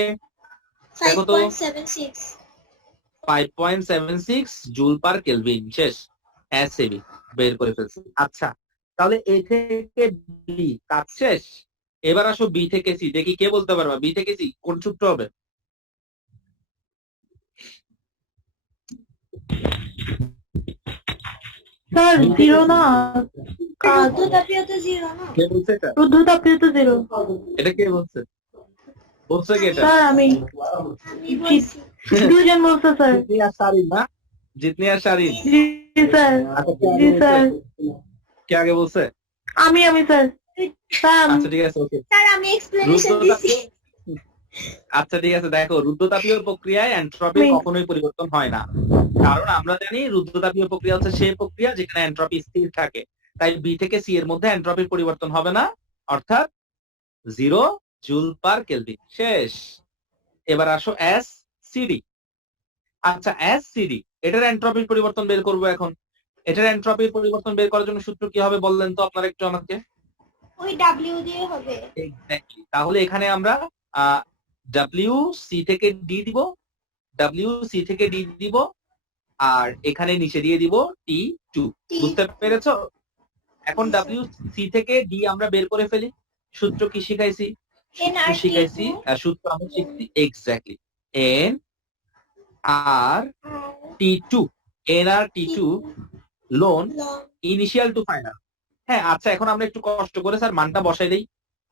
দেখো তো। 5.76 5.76 জুল পার কেলভিন। শেষ। এসএবি বের করে ফেলছি। আচ্ছা, তাহলে এ থেকে বি কাজ শেষ। এবার আসো বি থেকে সি। দেখি কে বলতে পারবা বি থেকে সি কোন সূত্র হবে? স্যার জিরো না, রুদ্ধতাপীয়তা 0 না? কে বলছে এটা? রুদ্ধতাপীয়তা জিরো। এটা কে বলছে? বলছে কি এটা? স্যার আমি আমি বলছি। দুজন বলছে স্যার। জিতনি আর শারিন না? জিতনি আর শারিন। জি স্যার, আচ্ছা, কে আগে জি বলছে? স্যার, কে আগে বলছে? আমি স্যার। স্যার আচ্ছা, ঠিক আছে, ওকে। স্যার আমি এক্সপ্লেনেশন দিছি। আচ্ছা, ঠিক আছে। দেখো, রুদ্ধতাপীয় প্রক্রিয়ায় এন্ট্রপি কখনোই পরিবর্তন হয় না, কারণ আমরা জানি রুদ্ধতাপীয় প্রক্রিয়া হচ্ছে সেই প্রক্রিয়া যেখানে এন্ট্রপি স্থির থাকে। তাই বি থেকে সি এর মধ্যে এন্ট্রপির পরিবর্তন হবে না, অর্থাৎ 0 জুল পার কেলভিন। শেষ। এবার আসো এস সিডি। আচ্ছা, এস সিডি এটার এন্ট্রপির পরিবর্তন বের করবো এখন। এটার এন্ট্রপির পরিবর্তন বের করার জন্য সূত্র কি হবে বললেন তো আপনারা একটু আমাকে? ওই W দিয়ে হবে। এক্স্যাক্টলি। তাহলে এখানে আমরা ডাব্লিউ সি থেকে ডি দিব, আর এখানে নিচে দিয়ে দিব T2। বুঝতে পেরেছো? এখন ডাব্লিউ সি থেকে ডি আমরা বের করে ফেলি। সূত্র কি শিখাইছি? NRT2 সূত্র আমরা শিখছি exactly. N R T2 NR T2 ln long initial to final. হ্যাঁ আচ্ছা, এখন আমরা একটু কষ্ট করে স্যার মানটা বসাই দেই।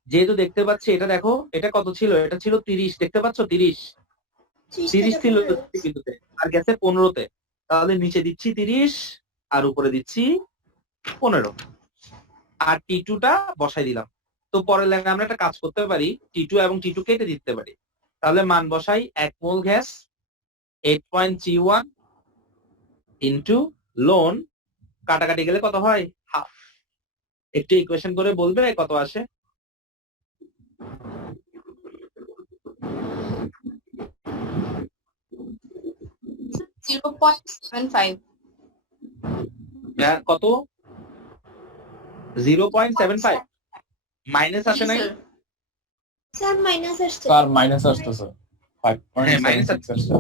যেহেতু দেখতে পাচ্ছি এটা, দেখো এটা কত ছিল, এটা ছিল 30, দেখতে পাচ্ছ 30 ছিল বিন্দুতে আর গেছে 15-তে, তাহলে নিচে দিচ্ছি 30 আর উপরে দিচ্ছি 15 আর T2 টা বসাই দিলাম। তো পরের লাইনে আমরা একটা কাজ করতে পারি, T2 এবং T2 কেটে দিতে পারি। তাহলে মান বসাই, 1 মোল গ্যাস 8.31 ইনটু লোন, কাটাকাটি গেলে কত হয়, হাফ। একটু ইকুয়েশন করে বলবে কত আসে? কত? 0.75 মাইনাস আসে নাই? স্যার মাইনাস আসছে। স্যার মাইনাস আসতেছে হ্যাঁ, minus 5.76 আসছে।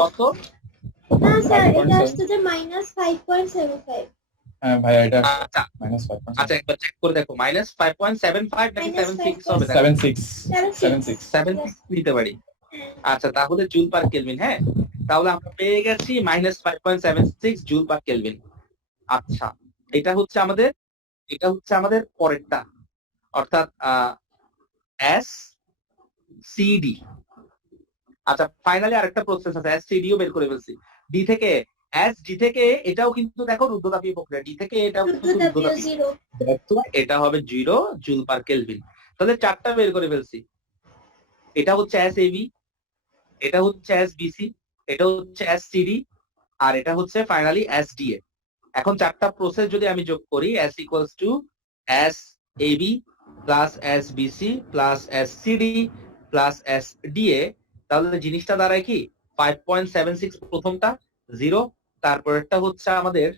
কত? না স্যার এটা 5.7 আসছে যে -5.75 হ্যাঁ ভাইয়া এটা আচ্ছা মাইনাস 5.7 আচ্ছা, একবার চেক করে দেখো, -5.75 নাকি Minus 76 হবে? 76 76 76 নিতে পারি। আচ্ছা তাহলে জুল পার কেলভিন। হ্যাঁ তাহলে আমরা পেয়ে গেছি -5.76 জুল পার কেলভিন। আচ্ছা এটা হচ্ছে আমাদের পরেরটা, অর্থাৎ SCD। আচ্ছা ফাইনালি আরেকটা প্রসেস আছে, SCD ও বের করে ফেলছি। ডি থেকে এটাও কিন্তু দেখো রুদ্ধতাপীয় প্রক্রিয়া, ডি থেকে এটাও কিন্তু রুদ্ধতাপীয় রুদ্ধতাপীয়। 0 এটা হবে 0 জুল পার কেলভিন। তাহলে চারটা বের করে ফেলছি। এটা হচ্ছে SAB, এটা হচ্ছে SBC, এটা হচ্ছে SCD আর এটা হচ্ছে ফাইনালি SDA। এখন চারটা প্রসেস যদি আমি যোগ করি, S equals to SAB plus SBC plus SCD plus SDA, তাহলে জিনিসটা দাঁড়ায় কি 5.76 প্রথমটা 0, তারপরেরটা হচ্ছে আমাদের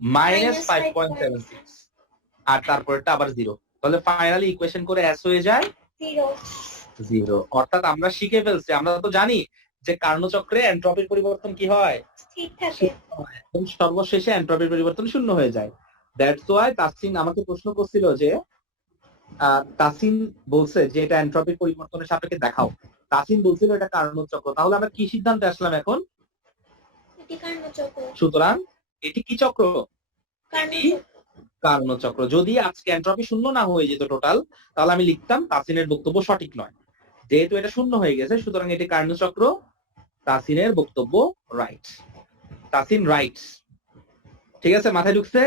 -5.76 আর তারপরেরটা আবার 0। তাহলে ফাইনালি ইকুয়েশন করে S হয়ে যায় 0। অর্থাৎ আমরা শিখে ফেলছি, আমরা তো জানি যে কার্নো চক্রে এনট্রপির পরিবর্তন কি হয়, স্থির থাকে। এবং সর্বশেষে এনট্রপির পরিবর্তন শূন্য হয়ে যায়। দ্যাটস ওয়াই তাসিন আমাকে প্রশ্ন করছিল যে তাসিন বলছে যে এটা এনট্রপির পরিবর্তনের সাপেক্ষে দেখাও। তাসিন বলছিল এটা কার্নো চক্র। তাহলে আমরা কি সিদ্ধান্তে আসলাম এখন? এটি কার্নো চক্র। সুতরাং এটি কি চক্র? কার্নো এটি কার্নো চক্র। যদি আজকে এনট্রপি শূন্য না হয়ে যেত টোটাল, তাহলে আমি লিখতাম তাসিনের বক্তব্য সঠিক নয়। যেহেতু এটা শূন্য হয়ে গেছে, সুতরাং এটি কার্নো চক্র, তাসিনের বক্তব্য রাইট। তাসিন রাইট। ঠিক আছে, মাথায় ঢুকছে?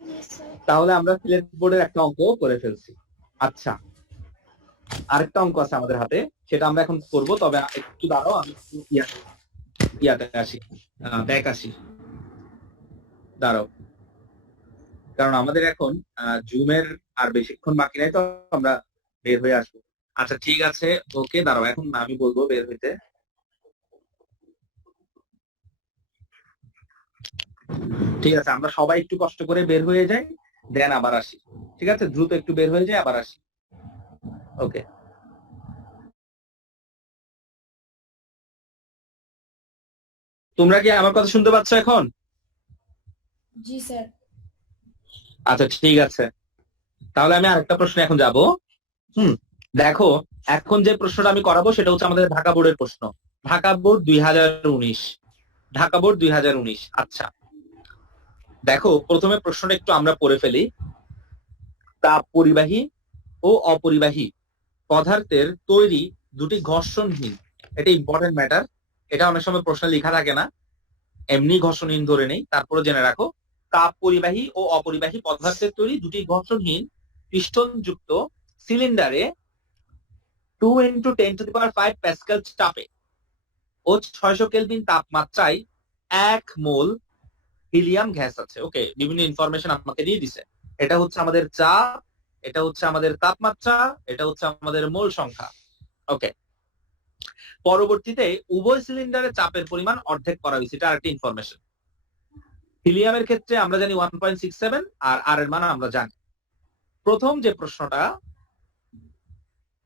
Yes, sir. তাহলে আমরা সিলেট বোর্ডের একটা অঙ্ক করে ফেলছি। আচ্ছা আরেকটা অঙ্ক আছে আমাদের হাতে, সেটা আমরা এখন করব। তবে একটু দাঁড়াও, আমি একটু ইয়াতে আসি, ব্যাক আসি, দাঁড়াও, কারণ আমাদের এখন জুমের আর বেশিক্ষণ বাকি নাই, তো আমরা বের হয়ে আসবো। আচ্ছা ঠিক আছে, ওকে দাঁড়াও, এখন আমি বলবো বের হইতে। ঠিক আছে, আমরা সবাই একটু কষ্ট করে বের হয়ে যাই, দেন আবার আসি। ঠিক আছে, দ্রুত একটু বের হয়ে যাই, আবার আসি। ওকে। তোমরা কি আমার কথা শুনতে পাচ্ছ এখন? জি স্যার। আচ্ছা ঠিক আছে, তাহলে আমি আরেকটা প্রশ্ন এখন যাব। দেখো এখন যে প্রশ্নটা আমি করাবো সেটা হচ্ছে আমাদের ঢাকা বোর্ডের প্রশ্ন, ঢাকা বোর্ড 2019, ঢাকা বোর্ড 2019। আচ্ছা দেখো প্রথমে প্রশ্নটা একটু আমরা পড়ে ফেলি। তাপ পরিবাহী ও অপরিবাহী পদার্থের তৈরি দুটি ঘর্ষণহীন, এটা ইম্পর্টেন্ট ম্যাটার, এটা অনেক সময় প্রশ্নে লেখা থাকে না, এমনি ঘর্ষণহীন ধরে নেই, তারপরে জেনে রাখো। তাপ পরিবাহী ও অপরিবাহী পদার্থের তৈরি দুটি ঘর্ষণহীন পিস্টনযুক্ত সিলিন্ডারে 2 × 10⁵ প্যাসকেল চাপে ও 600 কেলভিন তাপমাত্রায় 1 মোল হিলিয়াম গ্যাস আছে। ওকে, বিভিন্ন ইনফরমেশন আমাকে দিয়ে দিছে। এটা হচ্ছে আমাদের চাপ, এটা হচ্ছে আমাদের তাপমাত্রা, এটা হচ্ছে আমাদের মোল সংখ্যা। ওকে, পরবর্তীতে উভয় সিলিন্ডারে চাপের পরিমাণ অর্ধেক করা হয়েছে, এটা আরেকটা ইনফরমেশন। হিলিয়ামের ক্ষেত্রে আমরা জানি 1.67 আর আর এর মান আমরা জানি। প্রথম যে প্রশ্নটা,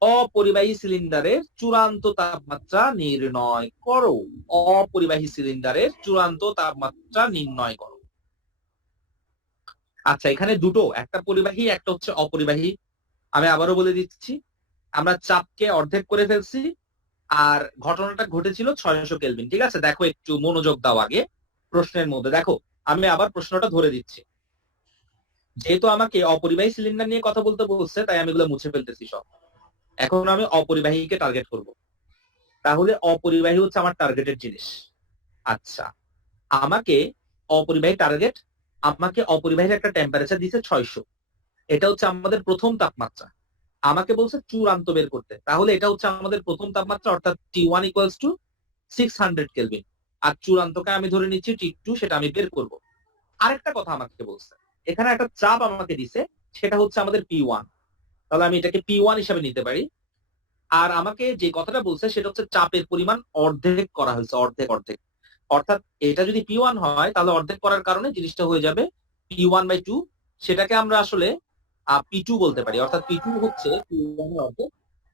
অপরিবাহী সিলিন্ডারের চূড়ান্ত তাপমাত্রা নির্ণয় করো। অপরিবাহী সিলিন্ডারের চূড়ান্ত তাপমাত্রা নির্ণয় করো। আচ্ছা এখানে দুটো, একটা পরিবাহী একটা হচ্ছে অপরিবাহী। আমি আবারও বলে দিচ্ছি, আমরা চাপকে অর্ধেক করে ফেলছি, আর ঘটনাটা ঘটেছিল 600 কেলভিন। ঠিক আছে, দেখো একটু মনোযোগ দাও আগে প্রশ্নের মধ্যে। দেখো আমি আবার প্রশ্নটা ধরে দিচ্ছি। যেহেতু আমাকে অপরিবাহী সিলিন্ডার নিয়ে কথা বলতে বলছে, তাই আমি এগুলো মুছে ফেলতেছি সব। এখন আমি অপরিবাহীকে টার্গেট করব। তাহলে অপরিবাহী হচ্ছে আমার টার্গেটের জিনিস। আচ্ছা, আমাকে অপরিবাহী টার্গেট, আমাকে অপরিবাহীর একটা টেম্পারেচার দিছে 600। এটা হচ্ছে আমাদের প্রথম তাপমাত্রা। আমাকে বলছে চূড়ান্ত বের করতে, তাহলে এটা হচ্ছে আমাদের প্রথম তাপমাত্রা, অর্থাৎ T1 ইকুয়ালস টু 600 কেলভিন। আর চূড়ান্তকে আমি ধরে নিচ্ছি T2, সেটা আমি বের করব। আরেকটা কথা আমাকে বলছে, এখানে একটা চাপ আমাকে দিছে, সেটা হচ্ছে আমাদের P1। তাহলে আমি এটাকে P1 হিসাবে নিতে পারি। আর আমাকে যে কথাটা বলছে সেটা হচ্ছে চাপের পরিমাণ অর্ধেক করা হয়েছে, অর্ধেক অর্ধেক। অর্থাৎ এটা যদি P1 হয় তাহলে অর্ধেক করার কারণে জিনিসটা হয়ে যাবে P1/2। সেটাকে আমরা আসলে P2 বলতে পারি, অর্থাৎ P2 হচ্ছে P1 এর অর্ধেক,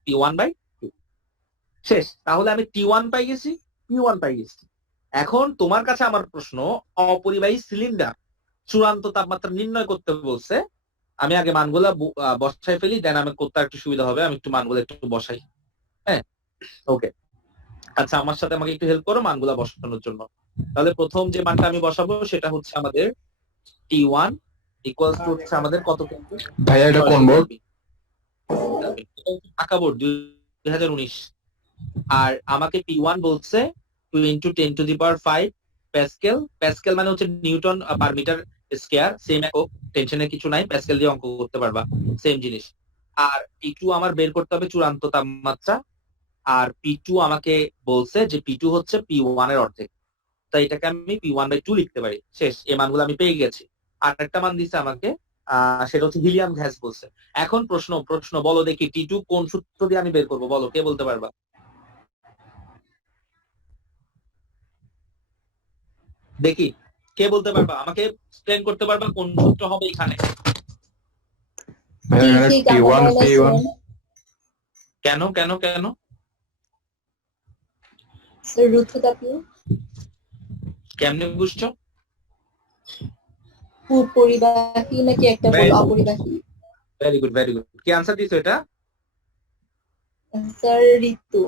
P1/2। শেষ। তাহলে আমি T1 পাই গেছি, P1 পাই গেছি। এখন তোমার কাছে আমার প্রশ্ন, অপরিবাহী সিলিন্ডার চূড়ান্ত তাপমাত্রা নির্ণয় করতে বলছে। আমি আগে মানগুলা বসাই ফেলি, দেন আমি করতে একটু সুবিধা হবে। আমি একটু মানগুলো একটু বসাই। হ্যাঁ, ওকে। আচ্ছা, আমার সাথে আমাকে একটু হেল্প করো মানগুলা বসানোর জন্য। তাহলে প্রথম যে মানটা আমি বসাবো সেটা হচ্ছে আমাদের T1 ইকুয়ালস টু হচ্ছে আমাদের কত কেলভিন? ভাইয়া এটা কোন বোর্ড? ঢাকা বোর্ড 2019। আর আমাকে P1 বলছে 2 × 10⁵ প্যাসকেল। প্যাসকেল মানে হচ্ছে newton per metre square, same একক, টেনশনের কিছু নাই, প্যাসকেল দিয়ে অঙ্ক করতে পারবা, সেম জিনিস। আর P2 আমার বের করতে হবে চূড়ান্ত তাপমাত্রা। আর P2 আমাকে বলছে যে P2 হচ্ছে P1 এর অর্ধেক, তাই এটাকে আমি P1/2 লিখতে পারি। শেষ। এই মানগুলো আমি পেয়ে গেছি। আর একটা মান দিছে আমাকে, সেটা হচ্ছে হিলিয়াম গ্যাস বলছে। এখন প্রশ্ন বলো দেখি, T2 কোন সূত্র দিয়ে আমি বের করবো, বলো, কে বলতে পারবা? দেখি কে বলতে পারবা, আমাকে এক্সপ্লেন করতে পারবা কোন সূত্র হবে এখানে? ভাইয়া এখানে T1 P1 কেন কেন কেন? রুদ্ধতাপীয় কেমনে বুঝছো? পরিবাহী নাকি একটা বল অপরিবাহী? Very good, very good. কি আনসার দিছো এটা? Sir Ritu.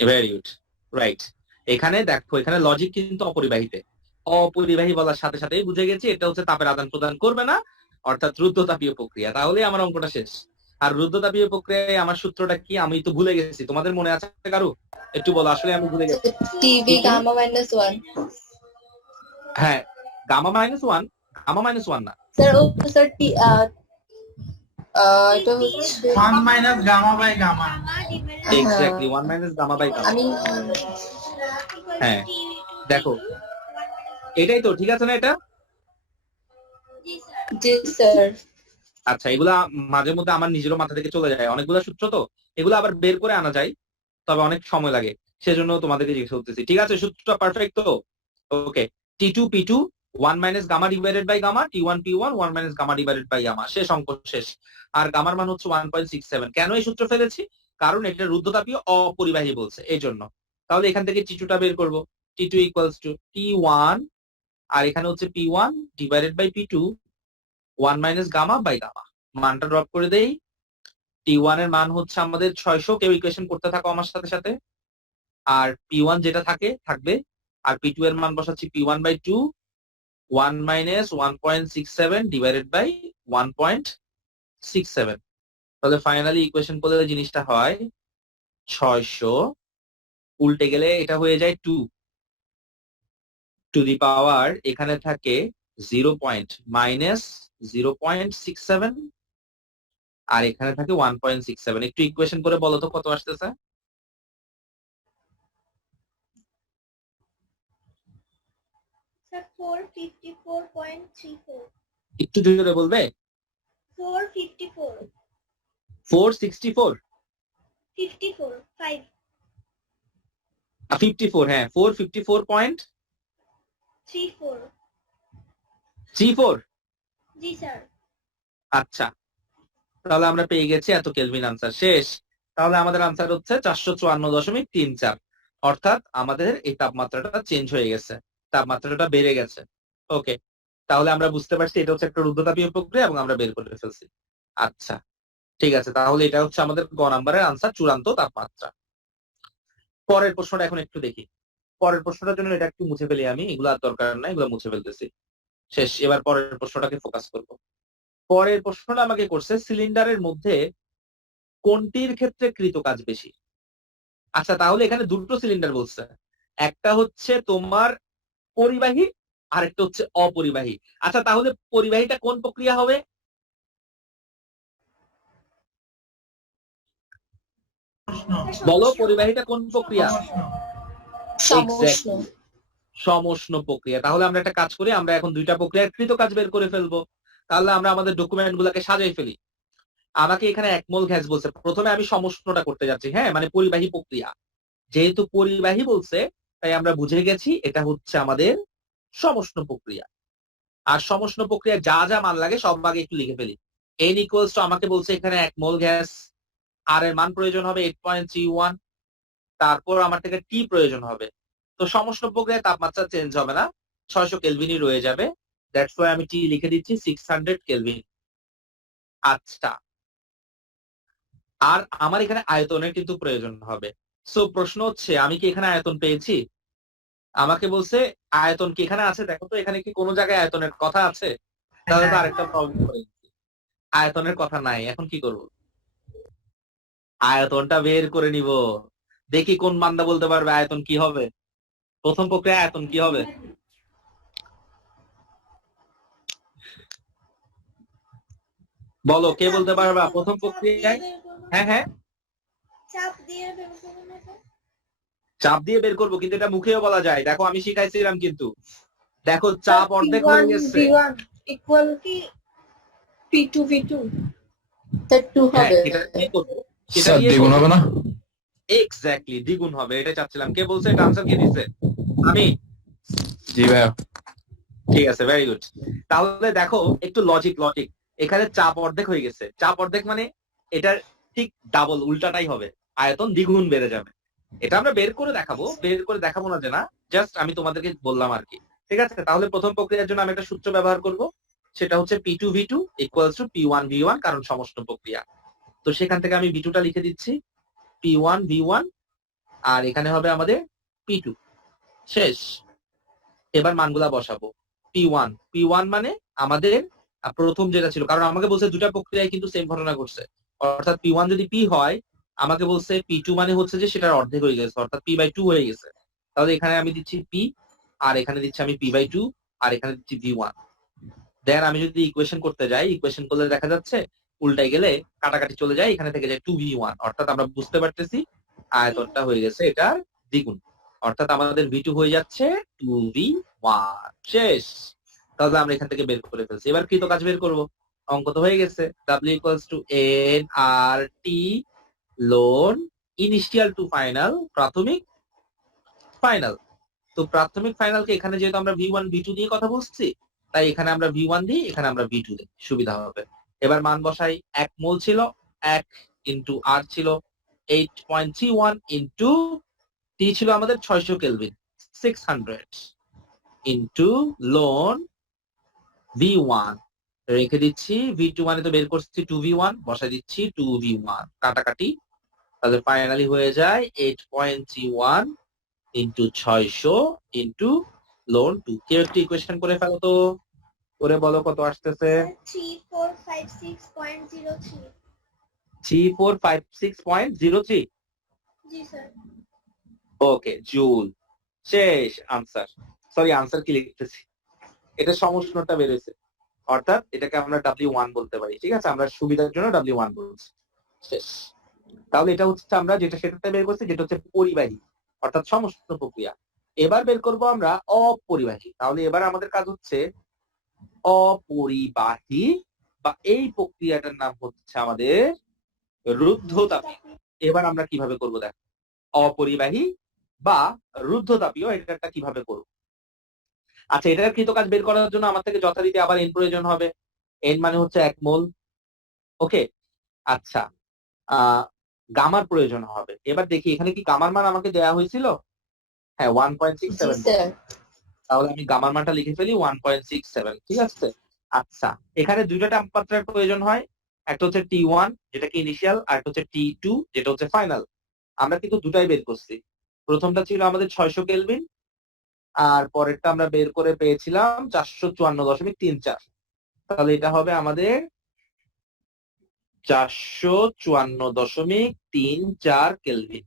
Very good, right. এখানে দেখো, এখানে লজিক কিন্তু অপরিবাহীতে। অপরিবাহী বলার সাথে সাথেই বুঝে গেছি এটা হচ্ছে তাপের আদান প্রদান করবে না, অর্থাৎ রুদ্ধতাপীয় প্রক্রিয়া। তাহলে আমার অঙ্কটা শেষ। আর রুদ্ধতাপীয় প্রক্রিয়ায় আমার সূত্রটা কি আমি তো ভুলে গেছি, তোমাদের মনে আছে কারো? একটু বলো, আসলে আমি ভুলে গেছি। TV gamma -1। হ্যাঁ, গামা-1, গামা-1 না স্যার ও স্যার এটা হচ্ছে 1 - gamma/gamma। Exactly 1 - gamma/gamma। আমি হ্যাঁ, দেখো এটাই তো ঠিক আছে না এটা? জি স্যার। আচ্ছা, এগুলা মাঝে মধ্যে আমার নিজেরও মাথা থেকে চলে যায়, অনেকগুলো সূত্র তো, এগুলো আবার বের করে আনা যায়, তবে অনেক সময় লাগে, সেজন্য তোমাদেরকে জিজ্ঞেস করতেছি। ঠিক আছে, সূত্রটা পারফেক্ট তো? ওকে। T2 P2 1 - gamma/gamma, T1 P1 1 - gamma/gamma। শেষ, অঙ্ক শেষ। আর গামার মান হচ্ছে 1.67। কেন এই সূত্র ফেলেছি? কারণ এটা রুদ্ধতাপীয় অপরিবাহী বলছে, এই জন্য। তাহলে এখান থেকে T2 টা বের করবো। T2 ইকুয়ালস টু T1, আর এখানে হচ্ছে P1/P2 1 - gamma/gamma। মানটা ড্রপ করে দেই। T1 এর মান হচ্ছে আমাদের 600, কেউ ইকুয়েশন করতে থাকো আমার সাথে সাথে। আর P1 যেটা থাকবে। আর P2 এর মান বসাচ্ছি P1/2 1 - 1.67/1.67। তাহলে ফাইনালি ইকুয়েশন করলে জিনিসটা হয় 600, উল্টে গেলে এটা হয়ে যায় 2 টু দি পাওয়ার, এখানে থাকে 0.-0.67, আর এখানে থাকে 1.67। একটু ইকুয়েশন করে বলো তো কত আসতেছে? স্যার 454.34। একটু জোরে বলবে। 454 464 54 5 54, হ্যাঁ 454.34। 34 জি স্যার। আচ্ছা, তাহলে আমরা পেয়ে গেছি এত কেলভিন আনসার। শেষ। তাহলে আমাদের আনসার হচ্ছে 454.34। অর্থাৎ আমাদের এই তাপমাত্রাটা চেঞ্জ হয়ে গেছে, তাপমাত্রাটা বেড়ে গেছে। ওকে, তাহলে আমরা বুঝতে পারছি এটা হচ্ছে একটা রুদ্ধতাপীয় প্রক্রিয়া এবং আমরা বের করে ফেলছি। আচ্ছা, ঠিক আছে, তাহলে এটা হচ্ছে আমাদের গ নাম্বারের আনসার, চূড়ান্ত তাপমাত্রা। পরের প্রশ্নটা এখন একটু দেখি। পরের প্রশ্নটার জন্য এটা একটু মুছে ফেলি আমি, এগুলো আর দরকার নাই, এগুলো মুছে ফেলতেছি। শেষ, এবার পরের প্রশ্নটাকে ফোকাস করব। পরের প্রশ্নটা আমাকে করছে সিলিন্ডারের মধ্যে কোনটির ক্ষেত্রে কৃতকাজ বেশি। আচ্ছা, তাহলে এখানে দুটো সিলিন্ডার বলছে, একটা হচ্ছে তোমার পরিবাহী আর একটা হচ্ছে অপরিবাহী। আচ্ছা, তাহলে পরিবাহীটা কোন প্রক্রিয়া হবে? বলো, পরিবাহীটা কোন প্রক্রিয়া? সমষ্ণ। সমষ্ণ প্রক্রিয়া। তাহলে আমরা একটা কাজ করি, আমরা এখন দুইটা প্রক্রিয়ার কৃতকাজ বের করে ফেলবো। তাহলে আমরা আমাদের ডকুমেন্ট গুলাকে সাজাই ফেলি। আমাকে এখানে 1 মোল গ্যাস বলছে, প্রথমে আমি সমষ্ণটা করতে যাচ্ছি, হ্যাঁ, মানে পরিবাহী প্রক্রিয়া। যেহেতু পরিবাহী বলছে, তাই আমরা বুঝে গেছি এটা হচ্ছে আমাদের সমষ্ণ প্রক্রিয়া। আর সমষ্ণ প্রক্রিয়া যা যা মান লাগে সব আগে একটু লিখে ফেলি। n ইকুয়ালস টু আমাকে বলছে এখানে 1 মোল গ্যাস, আর এর মান প্রয়োজন হবে 8.31, তারপর আমার থেকে টি প্রয়োজন হবে। তো সমষ্ণ প্রক্রিয়ায় তাপমাত্রা চেঞ্জ হবে না, 600 কেলভিনই রয়ে যাবে। দ্যাটস ওয়াই আমি টি লিখে দিচ্ছি 600 কেলভিন। আচ্ছা, আর আমার এখানে আয়তনের কিন্তু প্রয়োজন হবে। সো প্রশ্ন হচ্ছে, আমি কি এখানে আয়তন পেয়েছি? আমাকে বলছে আয়তন কি এখানে আছে, দেখো তো এখানে কি কোনো জায়গায় আয়তনের কথা আছে? তাহলে তো আরেকটা প্রবলেম করে গেছি। আয়তনের কথা নাই, এখন কি করব? আয়তনটা বের করে নিব। দেখি কোন বান্দা বলতে পারবে আয়তন কি হবে। প্রথম প্রক্রিয়া আয়তন কি হবে? বলো, কে বলতে পারবা প্রথম প্রক্রিয়ায়? হ্যাঁ হ্যাঁ, চাপ দিয়ে বের করবো না তো? চাপ দিয়ে বের করবো, কিন্তু এটা মুখেও বলা যায়। দেখো আমি শিখাইছিলাম কিন্তু, দেখো চাপ অর্ধেক হয়ে গেছে। V1 equal P2 V2 তা 2 হ্যাঁ, হবে। এটা দিয়ে করবো, সেটা স্যার দিয়ে দ্বিগুণ হবে না? এক্স্যাক্টলি দ্বিগুণ হবে, এটা চাচ্ছিলাম। কে বলছে এটা? আনসার কে দিচ্ছে? আমি। জি ভাইয়া। ঠিক আছে, ভেরি গুড। তাহলে দেখো একটু লজিক, এখানে চাপ অর্ধেক হয়ে গেছে। চাপ অর্ধেক মানে এটার ঠিক ডাবল, উল্টাটাই হবে, আয়তন দ্বিগুণ বেড়ে যাবে। এটা আমরা বের করে দেখাবো না যে না, জাস্ট আমি তোমাদেরকে বললাম আর কি। ঠিক আছে, তাহলে প্রথম প্রক্রিয়ার জন্য আমি একটা সূত্র ব্যবহার করব, সেটা হচ্ছে P2 V2 equals to P1 V1, কারণ সমষ্ণ প্রক্রিয়া। তো সেখান থেকে আমি V2টা লিখে দিচ্ছি, P1 V1, আর এখানে হবে আমাদের P2। শেষ, এবার মানগুলা বসাবো। P1 মানে আমাদের প্রথম যেটা ছিল, কারণ আমাকে বলছে দুটা প্রক্রিয়ায় কিন্তু সেম ঘটনা ঘটছে। অর্থাৎ P1 যদি P হয়, আমাকে বলছে P2 মানে হচ্ছে যে সেটার অর্ধেক হয়ে গেছে, অর্থাৎ P/2 হয়ে গেছে। তাহলে এখানে আমি দিচ্ছি P, আর এখানে দিচ্ছি আমি P/2, আর এখানে দিচ্ছি V1। দেন আমি যদি ইকুয়েশন করতে যাই, ইকুয়েশন করলে দেখা যাচ্ছে উল্টাই গেলে কাটাকাটি চলে যায়, এখানে থেকে যায় 2V1। অর্থাৎ আমরা বুঝতে পারতেছি আয়তনটা হয়ে গেছে এটার দ্বিগুণ, অর্থাৎ আমাদের V2 হয়ে যাচ্ছে 2V1। শেষ, তাহলে আমরা এখান থেকে বের করে ফেলছি। এবার কৃতকাজ বের করব। অঙ্ক তো হয়ে গেছে, W equals to nRT ln initial to final, প্রাথমিক ফাইনাল। তো প্রাথমিক ফাইনালকে এখানে যেহেতু আমরা V1 V2 দিয়ে কথা বলছি, তাই এখানে আমরা V1 দিই, এখানে আমরা V2 দিই, সুবিধা হবে। এবার মান বসাই, 1 মোল ছিল 1 ইন্টু R ছিল 8.31 ইন্টু T ছিল আমাদের 600 কেলভিন, 600 ইন্টু লোন V1 রেখে দিচ্ছি। V2 মানে তো বের করছি 2V1, বসাই দিচ্ছি 2V1, কাটাকাটি, তাহলে ফাইনালি হয়ে যায় 8.31 ইন্টু 600 ইন্টু লোন 2। কেউ একটু ইকুয়েশন করে ফেলো তো, করে বলো কত আসতেছে। 3456.03। 3456.03। জি স্যার। ওকে, জুল। শেষ, আনসার। সরি, আনসার কি লিখতেছি, এটা সমষ্ণটা বের হয়েছে, অর্থাৎ এটাকে আমরা W1 বলতে পারি। ঠিক আছে, আমরা সুবিধার জন্য W1 বলছি। শেষ, তাহলে এটা হচ্ছে আমরা যেটা সেটাতে বের করছি, যেটা হচ্ছে পরিবাহী, অর্থাৎ সমষ্ণ প্রক্রিয়া। এবার বের করব আমরা অপরিবাহী। তাহলে এবার আমাদের কাজ হচ্ছে অপরিবাহী, বা এই প্রক্রিয়াটার নাম হচ্ছে আমাদের রুদ্ধতাপী। এবার আমরা কিভাবে করব দেখো, অপরিবাহী বা রুদ্ধতাপীয় এটা কিভাবে করব। আচ্ছা, এটার কৃতকাজ বের করার জন্য আমার থেকে যথারীতি আবার n প্রয়োজন হবে। n মানে হচ্ছে 1 মোল। ওকে, আচ্ছা, গামার প্রয়োজন হবে। এবার দেখি এখানে কি গামার মান আমাকে দেওয়া হয়েছিল? হ্যাঁ, 1.67। তাহলে আমি গামার মানটা লিখে ফেলি 1.67। ঠিক আছে, আচ্ছা, এখানে দুইটা তাপমাত্রার প্রয়োজন হয়, একটা হচ্ছে T1 যেটা কি ইনিশিয়াল, আর একটা হচ্ছে T2 যেটা হচ্ছে ফাইনাল। আমরা কিন্তু দুটাই বের করছি। প্রথমটা ছিল আমাদের 600 কেলভিন, আর পরেরটা আমরা বের করে পেয়েছিলাম 454.34। তাহলে এটা হবে আমাদের 454.34 কেলভিন।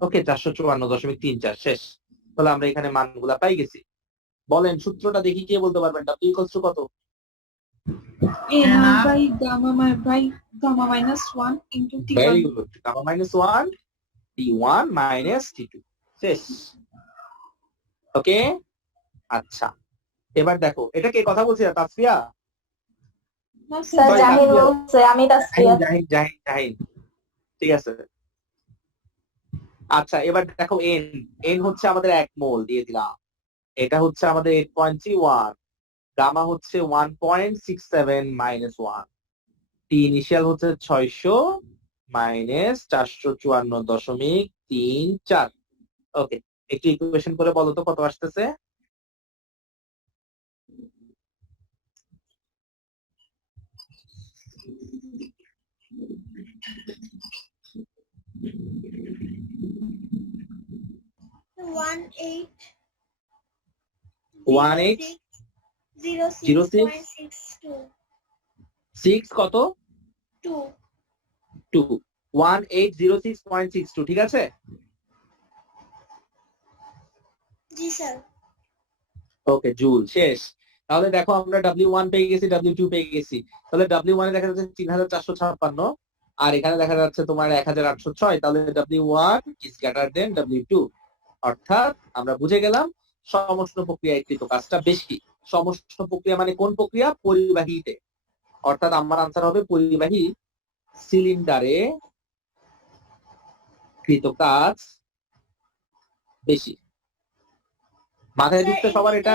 ওকে, 454.34 শেষ। তাহলে আমরা এখানে মানগুলা পাই গেছি। বলেন সূত্রটা দেখি, কে বলতে পারবেন? W ইকুয়ালস টু কত? A0 by gamma minus 1 into very T1. Good, gamma minus 1 T1 minus T2 শেষ। ওকে, আচ্ছা এবার দেখো, এটা কে কথা বলছি? Tasfia? No, sir Sorry, Zahid Tasfia. বলছে, আমি তাসফিয়া। জাহিদ ঠিক আছে। আচ্ছা এবার দেখো, এন হচ্ছে আমাদের 1 মোল দিয়ে দিলাম, এটা হচ্ছে আমাদের 8.31, গামা হচ্ছে 1.67 মাইনাস 1, টি ইনিশিয়াল হচ্ছে 600 মাইনাস 454.34। ওকে, একটু ইকুয়েশন করে বলো তো কত আসতেছে? One eight 1806.62 6 কত? 2 1806.62 ঠিক আছে। জি স্যার। ওকে, জুল শেষ। তাহলে দেখো আমরা W1 পেয়ে গেছি, W2 পেয়ে গেছি। তাহলে W1 এ দেখা যাচ্ছে 3456, আর এখানে দেখা যাচ্ছে তোমার 1806। তাহলে W1 is greater then W2, অর্থাৎ আমরা বুঝে গেলাম সমষ্ণ প্রক্রিয়াকৃত কাজটা বেশি। সমষ্ণ প্রক্রিয়া মানে কোন প্রক্রিয়া? পরিবাহীতে। অর্থাৎ আমার আনসার হবে পরিবাহী সিলিন্ডারে কৃত কাজ বেশি। মাথায় ঢুকতে সবার এটা?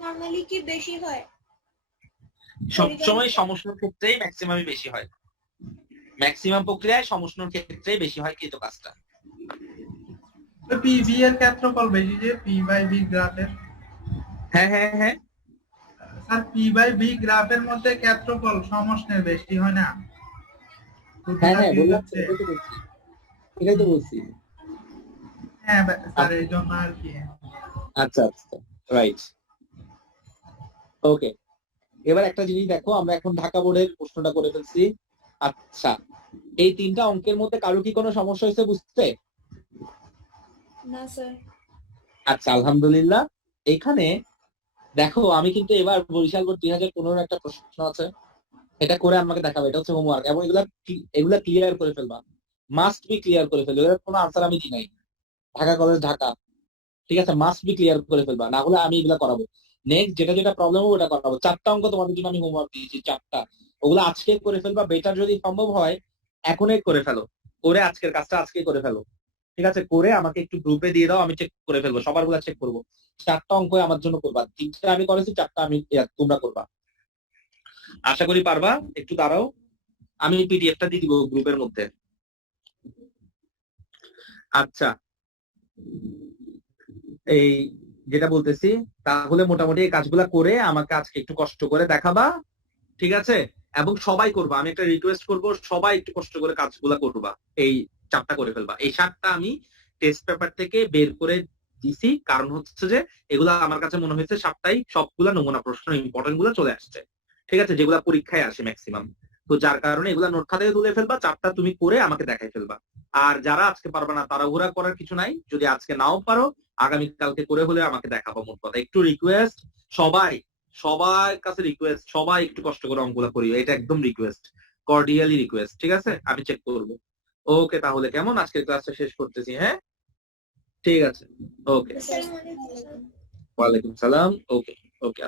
নরমালি কি বেশি হয়? সবসময় সমষ্ণ ক্ষেত্রেই ম্যাক্সিমামই বেশি হয়। ম্যাক্সিমাম প্রক্রিয়ায় সমষ্ণ ক্ষেত্রেই বেশি হয় কৃত কাজটা। পিভি এর ক্ষেত্রফল বেশি যে পি বাই বি গ্রাফের। হ্যাঁ হ্যাঁ হ্যাঁ, স্যার পি বাই বি গ্রাফের মধ্যে ক্ষেত্রফল সমষ্ণের বেশি হয় না? হ্যাঁ হ্যাঁ বললাম তো, এটাই তো বলছি। হ্যাঁ স্যার, এই জন্য আর কি। আচ্ছা আচ্ছা, রাইট। ওকে, এবার একটা জিনিস দেখো, আমরা এখন ঢাকা বোর্ডের প্রশ্নটা করে ফেলছি। আচ্ছা, এই তিনটা অঙ্কের মধ্যে কারো কি কোনো সমস্যা হয়েছে বুঝতে? না স্যার। আচ্ছা আলহামদুলিল্লাহ। এখানে দেখো, আমি কিন্তু এবার বরিশাল বোর্ড 2015 একটা প্রশ্ন আছে, এটা করে আমাকে দেখাবে। এটা হচ্ছে হোমওয়ার্ক, এবং এগুলা ক্লিয়ার করে ফেলবা, মাস্ট বি ক্লিয়ার করে ফেলবে। এর কোনো আনসার আমি দিই নাই। ঢাকা কলেজ ঢাকা, ঠিক আছে, মাস্ট বি ক্লিয়ার করে ফেলবা, না হলে আমি এগুলা করাবো। নেক্সট যেটা যেটা প্রবলেম হবে ওটা করাবো। 4টা অঙ্ক তোমাদের জন্য আমি হোমওয়ার্ক দিয়েছি, 4টা। ওগুলো আজকে করে ফেলবা, বেটার যদি সম্ভব হয় এখনই করে ফেলো, করে আজকের কাজটা আজকে করে ফেলো, ঠিক আছে। করে আমাকে একটু গ্রুপে দিয়ে দাও, আমি চেক করে ফেলবো, সবার গুলা চেক করবো। 4টা অঙ্ক আমার জন্য করবা, 3টা আমি করেছি, 4টা আমি তোমরা করবা। আশা করি পারবা। একটু দাঁড়াও, আমি পিডিএফটা দিয়ে দিব গ্রুপের মধ্যে। আচ্ছা, এই যেটা বলতেছি, তাহলে মোটামুটি এই কাজগুলা করে আমাকে আজকে একটু কষ্ট করে দেখাবা, ঠিক আছে। এবং সবাই করবা, আমি একটা রিকোয়েস্ট করব, সবাই একটু কষ্ট করে কাজগুলা করবা, এই 4টা করে ফেলবা। এই 7টা আমি টেস্ট পেপার থেকে বের করে দিছি, কারণ হচ্ছে যে এগুলা আমার কাছে মনে হয়েছে 7টাই সবগুলা নমুনা প্রশ্ন, ইম্পর্টেন্ট গুলা চলে আসছে, ঠিক আছে, যেগুলা পরীক্ষায় আসে ম্যাক্সিমাম। তো যার কারণে এগুলা নোট খাতায় তুলে ফেলবা, 4টা তুমি করে আমাকে দেখাই ফেলবা। আর যারা আজকে পারবে না, তাড়াহুড়া করার কিছু নাই, যদি আজকে নাও পারো আগামীকালকে করে হলে আমাকে দেখাবো। মোট কথা একটু রিকোয়েস্ট, সবার কাছে রিকোয়েস্ট, সবাই একটু কষ্ট করে অঙ্কগুলা করিও, এটা একদম রিকোয়েস্ট, কর্ডিয়ালি রিকোয়েস্ট, ঠিক আছে। আমি চেক করবো। ওকে, তাহলে কেমন আজকের ক্লাসটা শেষ করতেছি, হ্যাঁ ঠিক আছে। ওকে, আসসালামু আলাইকুম। ওয়ালাইকুম সালাম। ওকে ওকে।